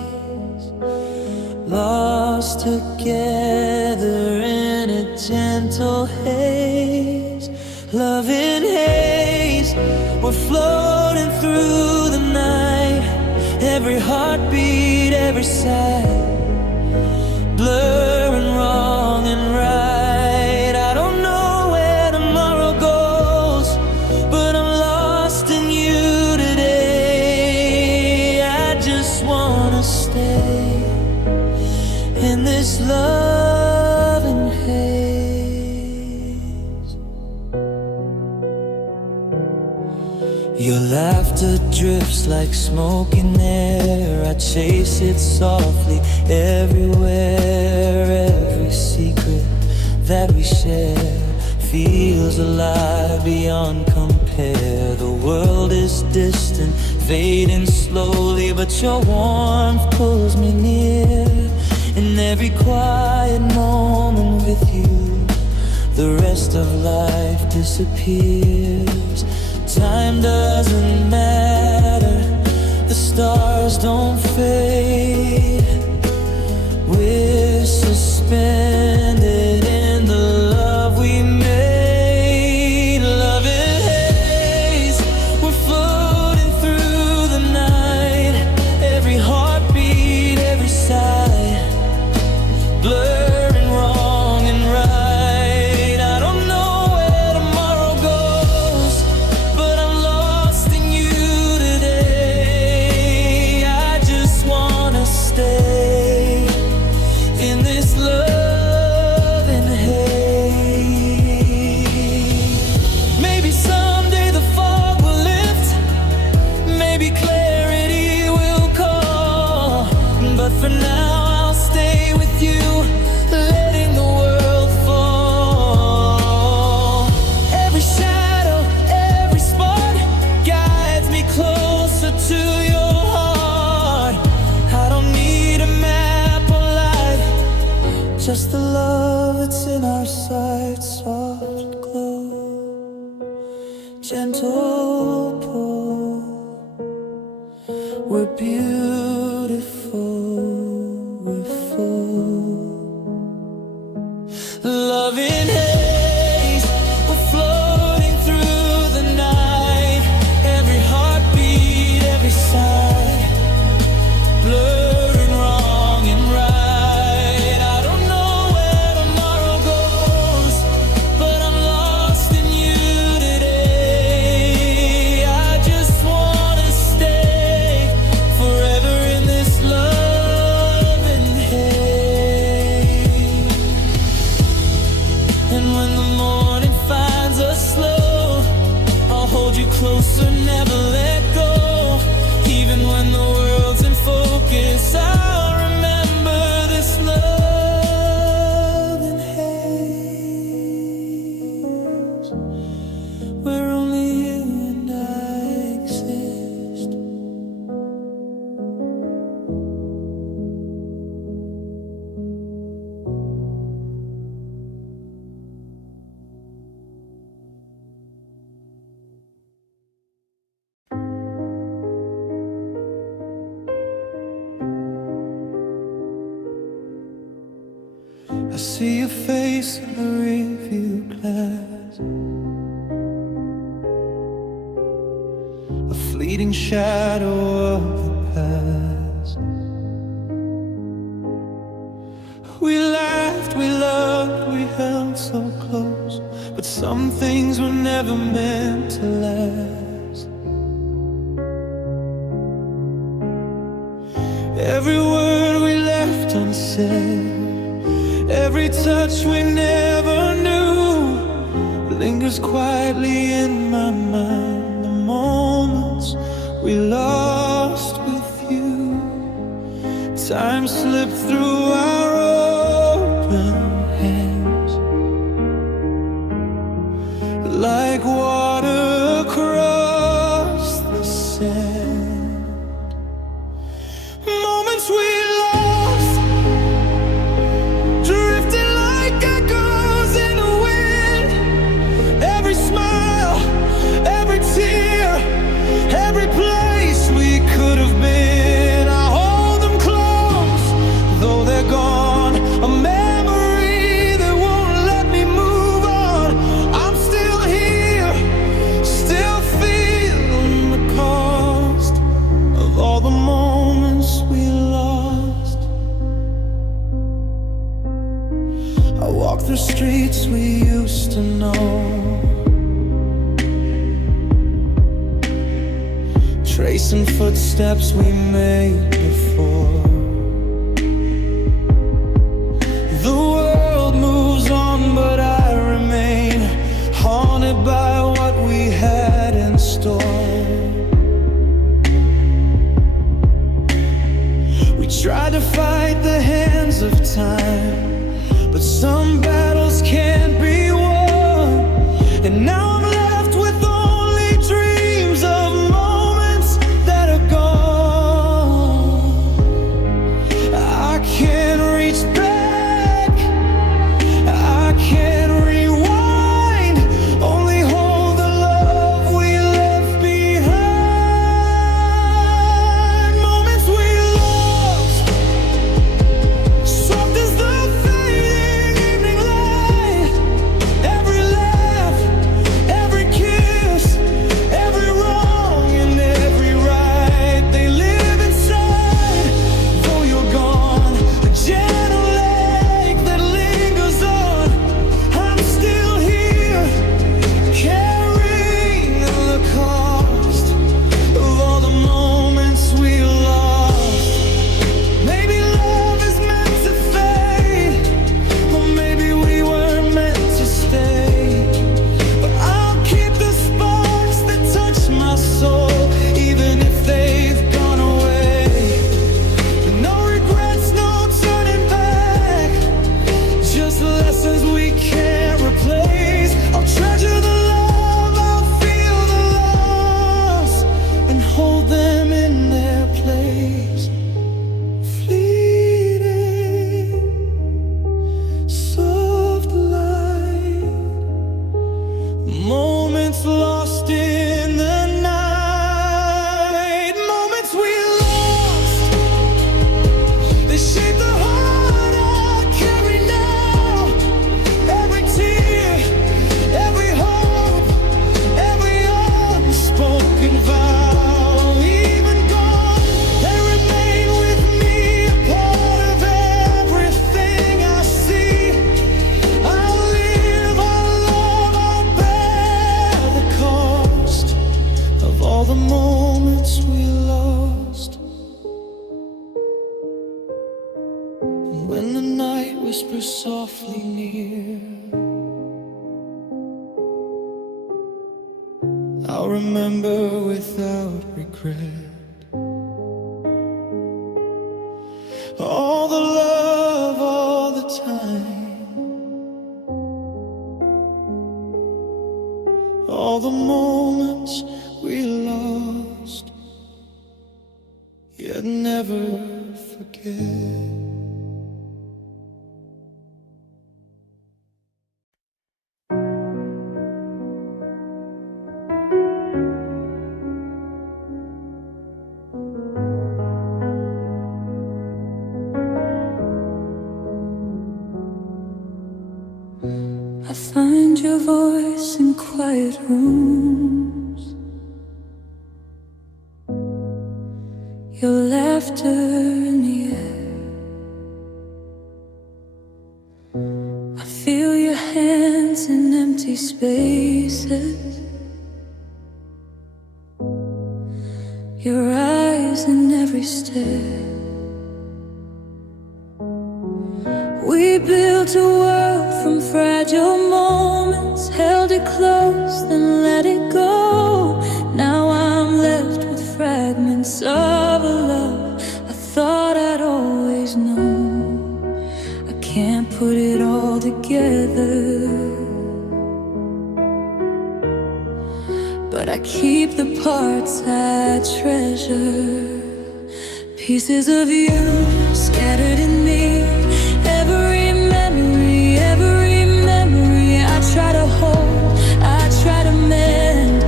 lost together in a gentle haze. Love in haze, we're floating through the night. Every heartbeat, every sigh, blurring wrong and right. I don't know where tomorrow goes, but I'm lost in you today. I just wanna stay in this love and haze. Your laughter drifts like smoke in air. I chase it softly everywhere. Every secret that we share feels alive beyond compare. The world is distant, fading slowly, but your warmth pulls me near. In every quiet moment with you, the rest of life disappears. Time doesn't matter, the stars don't fade. maybe clarity will come. But for now I'll stay with you, letting the world fall. Every shadow, every spark guides me closer to your heart. I don't need a map or light, just the love that's in our sights. Soft glow, gentle pull, we're beautiful, we're full. Love in haze, we're floating through the night. Every heartbeat, every sigh, blurring wrong and right. I don't know where tomorrow goes, but I'm lost in you today. I just wanna stay forever in this love and hate. And when the morning finds us slow, I'll hold you closer, never let go. Even when the world's in focus, I'll remember this love and haze, where only you and I exist. I see your face in the rearview glass, a fleeting shadow of the past. We laughed, we loved, we held so close, but some things were never meant to last. Every word we left unsaid, every touch we never knew, lingers quietly in my mind. The moments we lost with you, time slipped through our open hands, like water across the sand. Moments we lost, drifting like echoes in the wind. Every smile, every tear, every place we could have been. I hold them close, though they're gone. A memory that won't let me move on. I'm still here, still feeling the cost of all the moments we lost. I walk the streets we used to know, tracing footsteps we made before. The world moves on, but I remain haunted by what we had in store. We tried to fight the hands of time, but some battles can't be won. And now I'm left with only dreams of moments that are gone. I can't reach back, I can't rewind, only hold the love we left behind. Moments we lost, soft as the fading evening light, softly near. I'll remember without regret all the love, all the time, all the moments we lost, yet never forget. I find your voice in quiet rooms, your laughter in the air. I feel your hands in empty spaces, your eyes in every stare. We built a world from fragile moments, held it close, then let it go. Now I'm left with fragments of a love I thought I'd always known. I can't put it all together, but I keep the parts I treasure. Pieces of you scattered in me, every memory I try to hold, I try to mend,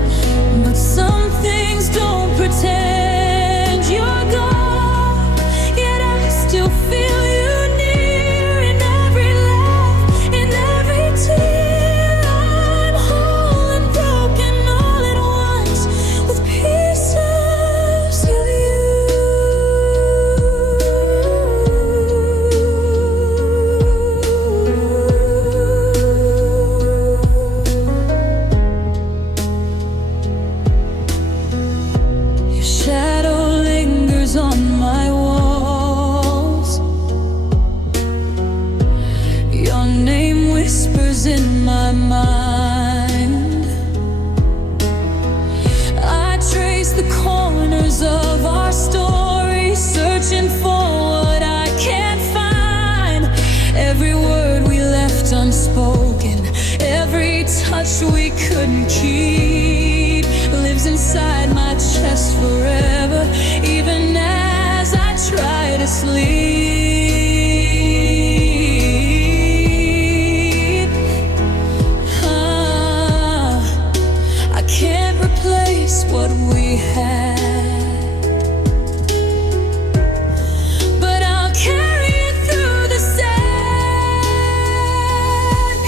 but some things don't pretend. You're gone, yet I still feel you near. In every laugh, in every tear, I'm whole and broken all at once, with pieces of you. Your shadow lingers on my walls, your name whispers in my mind. I trace the corners of our story, searching for what I can't find. Every word we left unspoken, every touch we couldn't keep, lives inside my chest forever, even as I try to sleep. I can't replace what we had, but I'll carry it through the sand.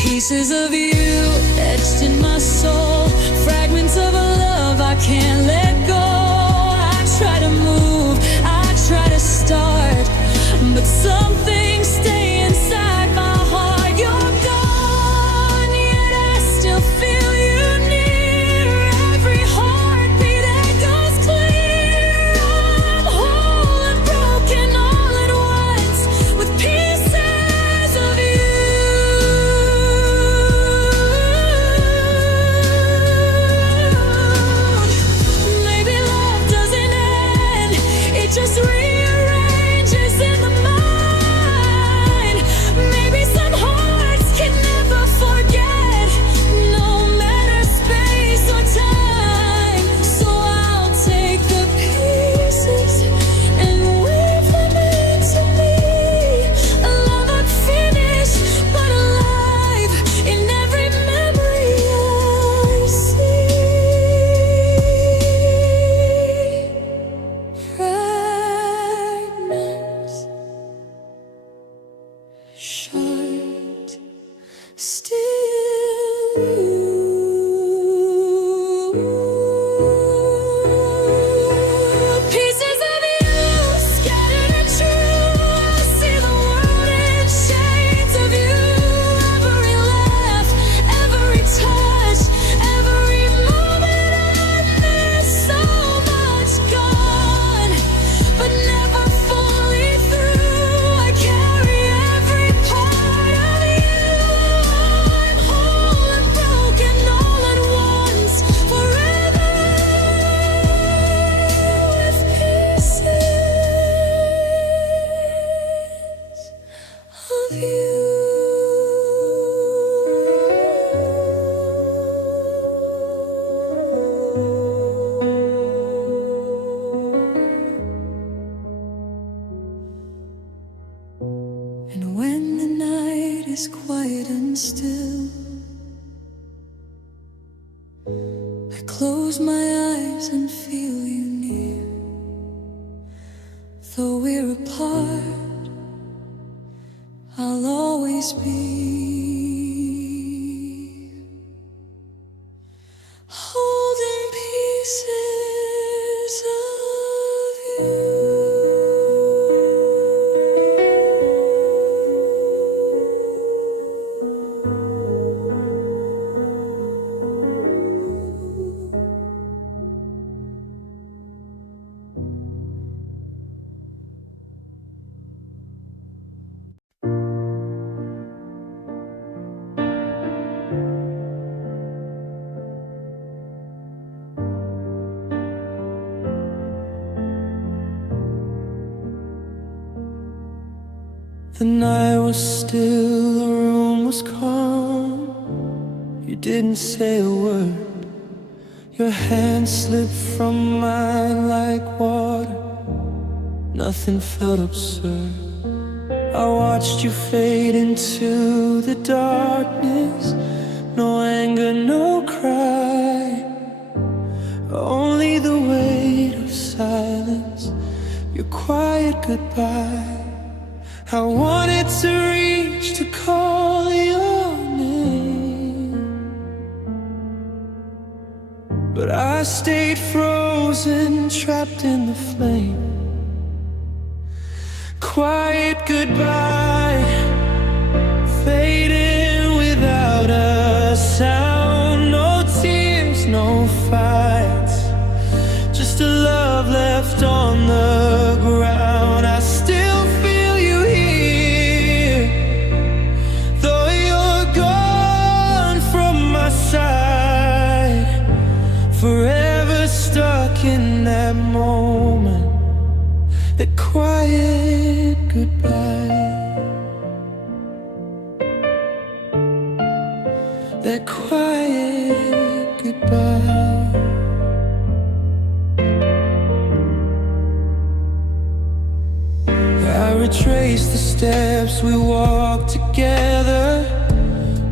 Pieces of you etched in my soul, fragments of a love I can't let go. I try to move, I try to start, but some things stay inside my heart. You're gone, yet I still feel you near. Every heartbeat echoes clear. I'm whole and broken all at once, with pieces of you. Maybe love doesn't end, it just rearranges in the mind. Maybe some hearts can never forget, no matter space or time. So I'll take the pieces and weave them into me. A love unfinished but alive in every memory I see. Fragments stand still. I close my eyes and feel you near. Though we're apart, I'll always be holding pieces of you. The night was still, the room was calm. You didn't say a word. Your hand slipped from mine like water. Nothing felt absurd. I watched you fade into the darkness. No anger, no cry, only the weight of silence. Your quiet goodbye. I wanted to reach to call your name, but I stayed frozen, trapped in the flame. Quiet goodbye, fading without a sound. No tears, no fights, just a love left on the ground. I still feel you here, though you're gone from my side. Forever stuck in that moment, that quiet goodbye, that quiet goodbye. I retrace the steps we walked together.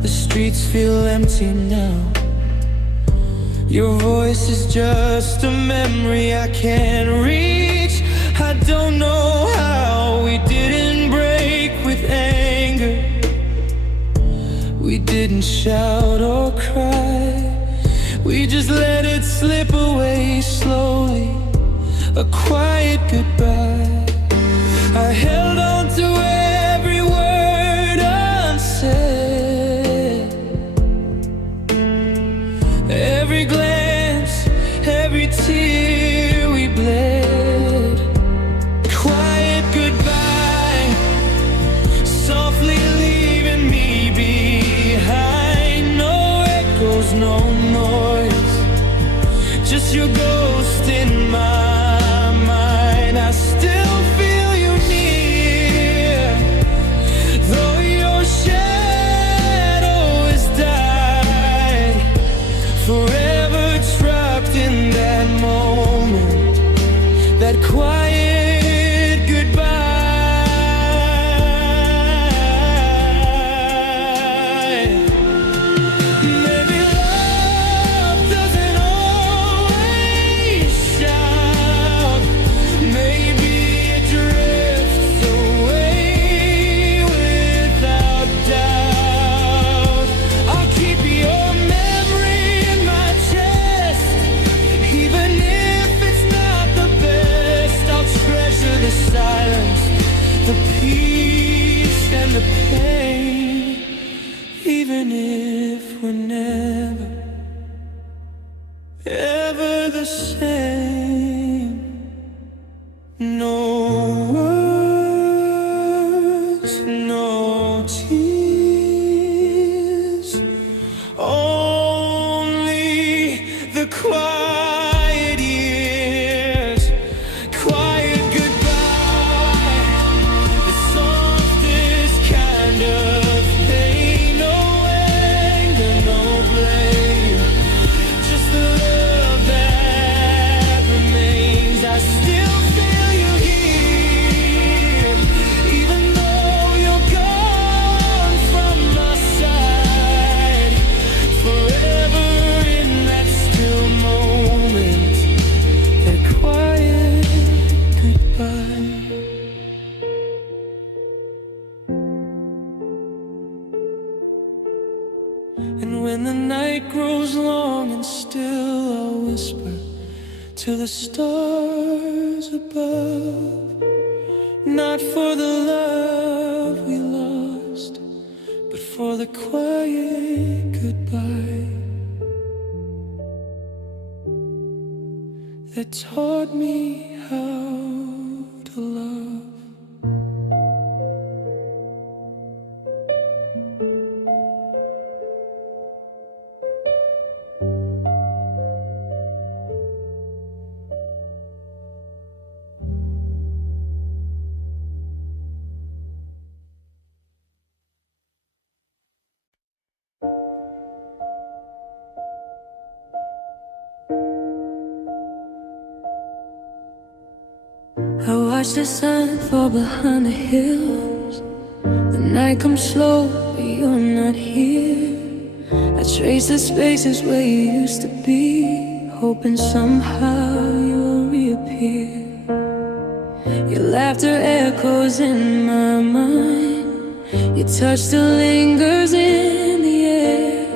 The streets feel empty now. Your voice is just a memory I can't reach. I don't know how we didn't break with anger. We didn't shout or cry. We just let it slip away slowly. A quiet goodbye. I held on to every word unsaid, every glance, every tear we bled. Quiet goodbye, softly leaving me behind. No echoes, no noise, just your ghost in my mind. I still feel you near, though your shadow has died. Forever trapped in that moment, that quiet goodbye. Maybe love doesn't always shout. Maybe it drifts away without doubt. I'll keep your memory in my chest, even if it's not the best. I'll above. Not for the love we lost, but for the quiet goodbye that taught me how to love. I watch the sun fall behind the hills. The night comes slow, but you're not here. I trace the spaces where you used to be, hoping somehow you'll reappear. Your laughter echoes in my mind. Your touch still lingers in the air.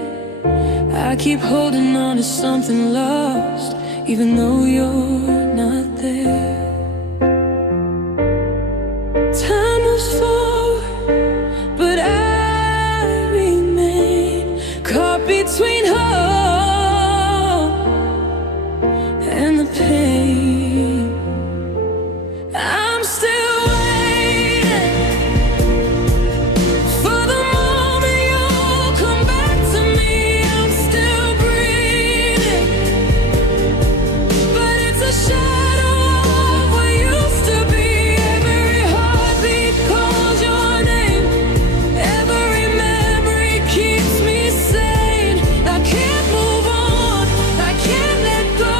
I keep holding on to something lost, even though you're not there. Time moves forward, but I remain caught between hope and the pain. I'm still waiting for the moment you'll come back to me. I'm still breathing, but it's a shadow of what used to be. Every heartbeat calls your name. Every memory keeps me sane. I can't move on, I can't let go.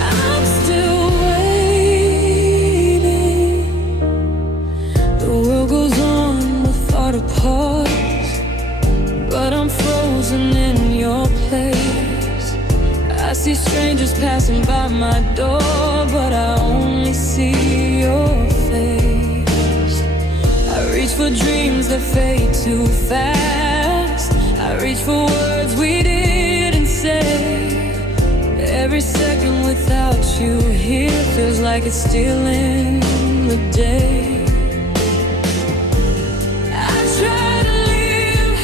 I'm still waiting. The world goes on without a pause, but I'm frozen in your place. I see strangers passing by my door, but I only see your face. I reach for dreams that fade too fast. I reach for words we didn't say. Every second without you here feels like it's stealing the day. I try to live,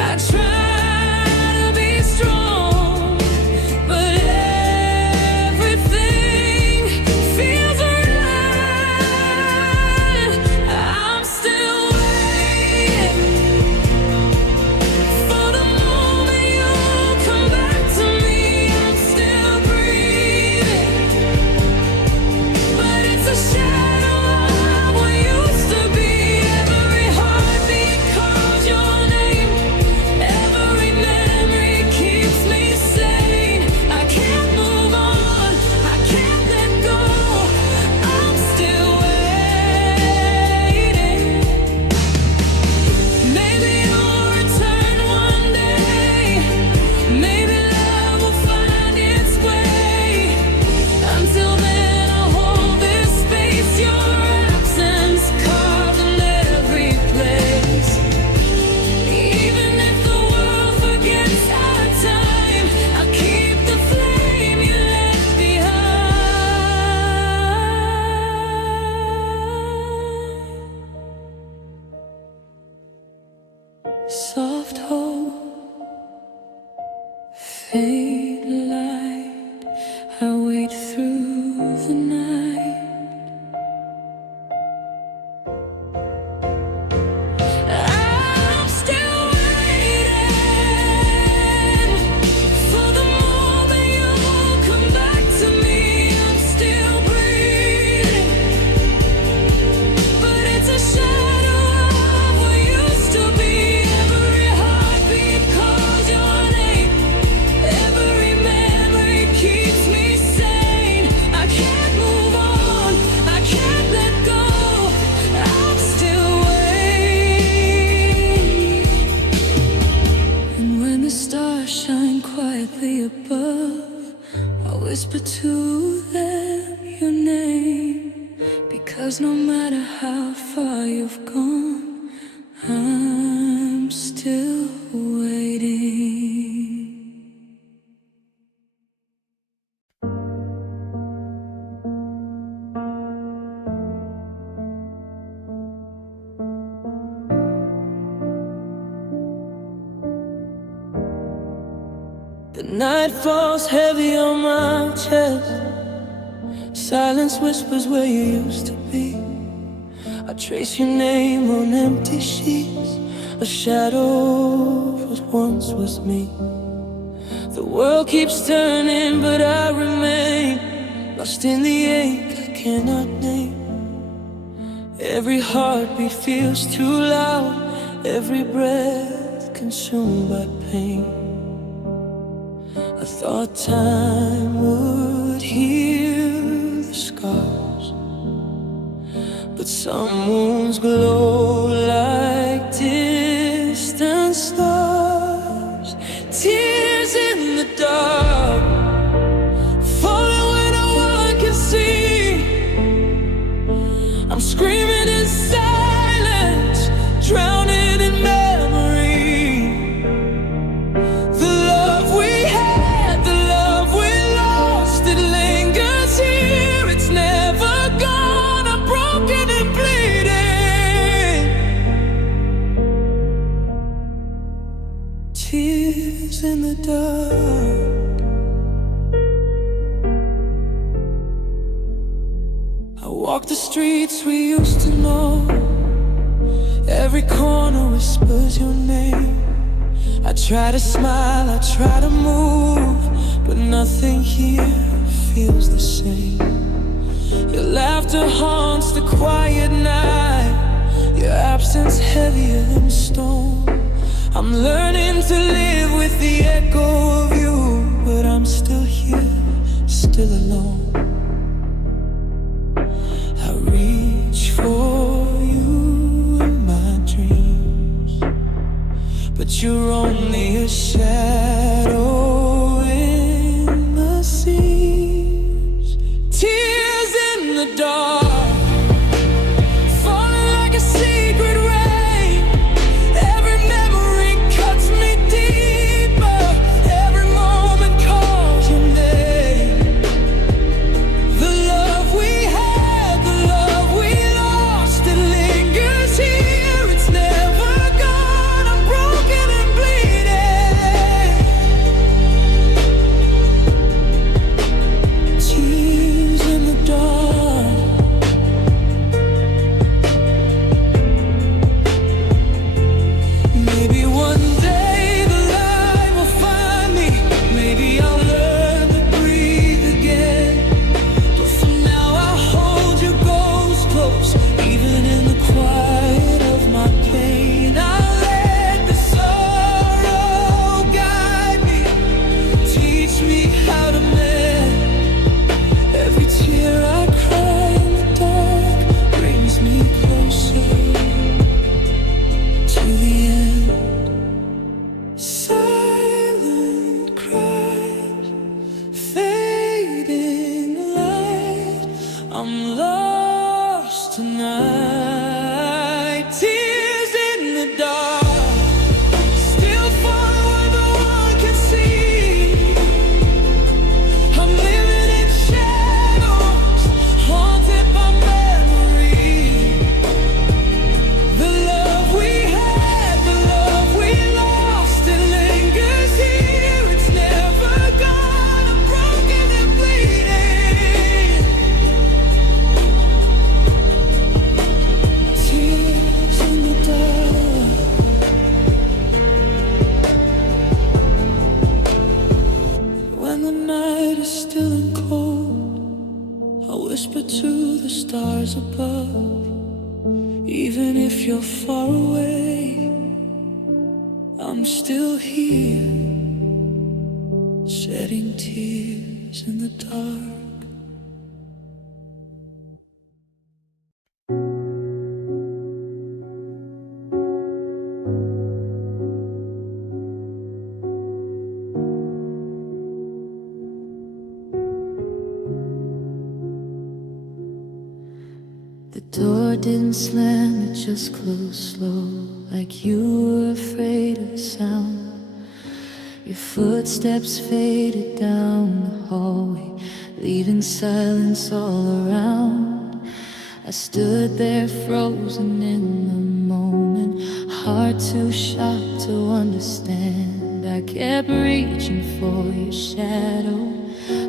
I try to be strong, but everything feels right. I'm still waiting for the moment you'll come back to me. I'm still breathing, but it's a shadow of what used to be. Every heartbeat calls your name. Every memory keeps me sane. I can't move on, I can't let go. I'm still waiting. Maybe you'll return one day. Maybe love will find its way. Until then, I'll hold this space. Your absence carved in every place. Even if the world forgets our time, I'll keep the flame you left behind. Soft hope, faint light, I wait through the night. I'm still waiting for the moment you'll come back to me. I'm still breathing, but it's a shadow of what used to be. Every heartbeat calls your name. Every memory keeps me sane. I can't move on, I can't let go. I'm still waiting. And when the stars shine quietly above, I whisper to them your name. Because no matter how far you've gone, I'm still waiting. night falls heavy on my chest. Silence whispers where you used to be. I trace your name on empty sheets, a shadow of what once was me. The world keeps turning, but I remain lost in the ache I cannot name. Every heartbeat feels too loud, every breath consumed by pain. I thought time would heal the scars, but some wounds glow like distant stars. Tears in the dark, falling where no one can see. I'm screaming in silence, drowning in memory. The love we had, the love we lost, it lingers here. It's never gone. I'm broken and bleeding. Tears in the dark. I walk the streets we used to know. Every corner whispers your name. I try to smile, I try to move, but nothing here feels the same. Your laughter haunts the quiet night, your absence heavier than stone. I'm learning to live with the echo of you, but I'm still here, still alone. I reach for you in my dreams, but you're only a shadow in the seams. Tears in the dark, falling like a secret rain. Every memory cuts me deeper, every moment calls your name. The love we had, the love we lost, it lingers here. It's never gone. I'm broken and bleeding. Tears in the dark. Maybe one day the light will find me. Maybe I'll learn to breathe again. But for now I hold your ghost close, even in the quiet of my pain. I'll let the sorrow guide me, teach me how to mend. Every tear I cry in the dark brings me closer to the end. Silent cries, fading light. I'm lost tonight. Tears in the dark, still falling where no one can see. I'm living in shadows, haunted by memory. The love we had, the love we lost, it lingers here. It's never gone. I'm broken and bleeding. Tears in the dark. When the night is still and cold, I whisper to the stars above. Even if you're far away, I'm still here, shedding tears in the dark. The door didn't slam, it just closed slow, like you were afraid of the sound. Your footsteps faded down the hallway, leaving silence all around. I stood there frozen in the moment, heart too shocked to understand. I kept reaching for your shadow,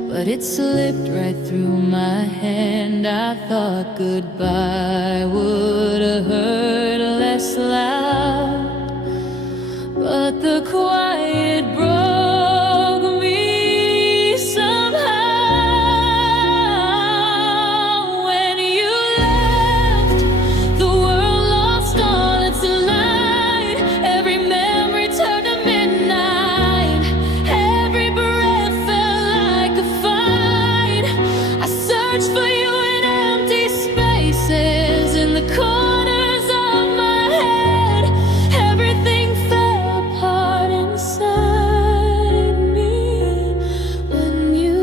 but it slipped right through my hand. I thought goodbye would have hurt less loud, but the quiet broke me somehow. When you left, the world lost all its light. Every memory turned to midnight. Every breath felt like a fight. I searched for you in empty spaces, in the corners of my head. Everything fell apart inside me when you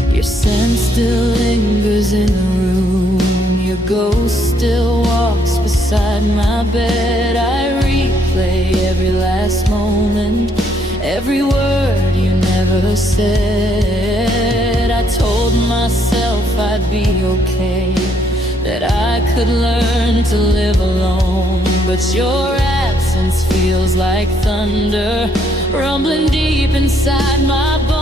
left. Your scent still lingers in the room. Your ghost still walks beside my bed. I replay every last moment, every word you never said. I told myself I'd be okay, that I could learn to live alone. But your absence feels like thunder, rumbling deep inside my bones.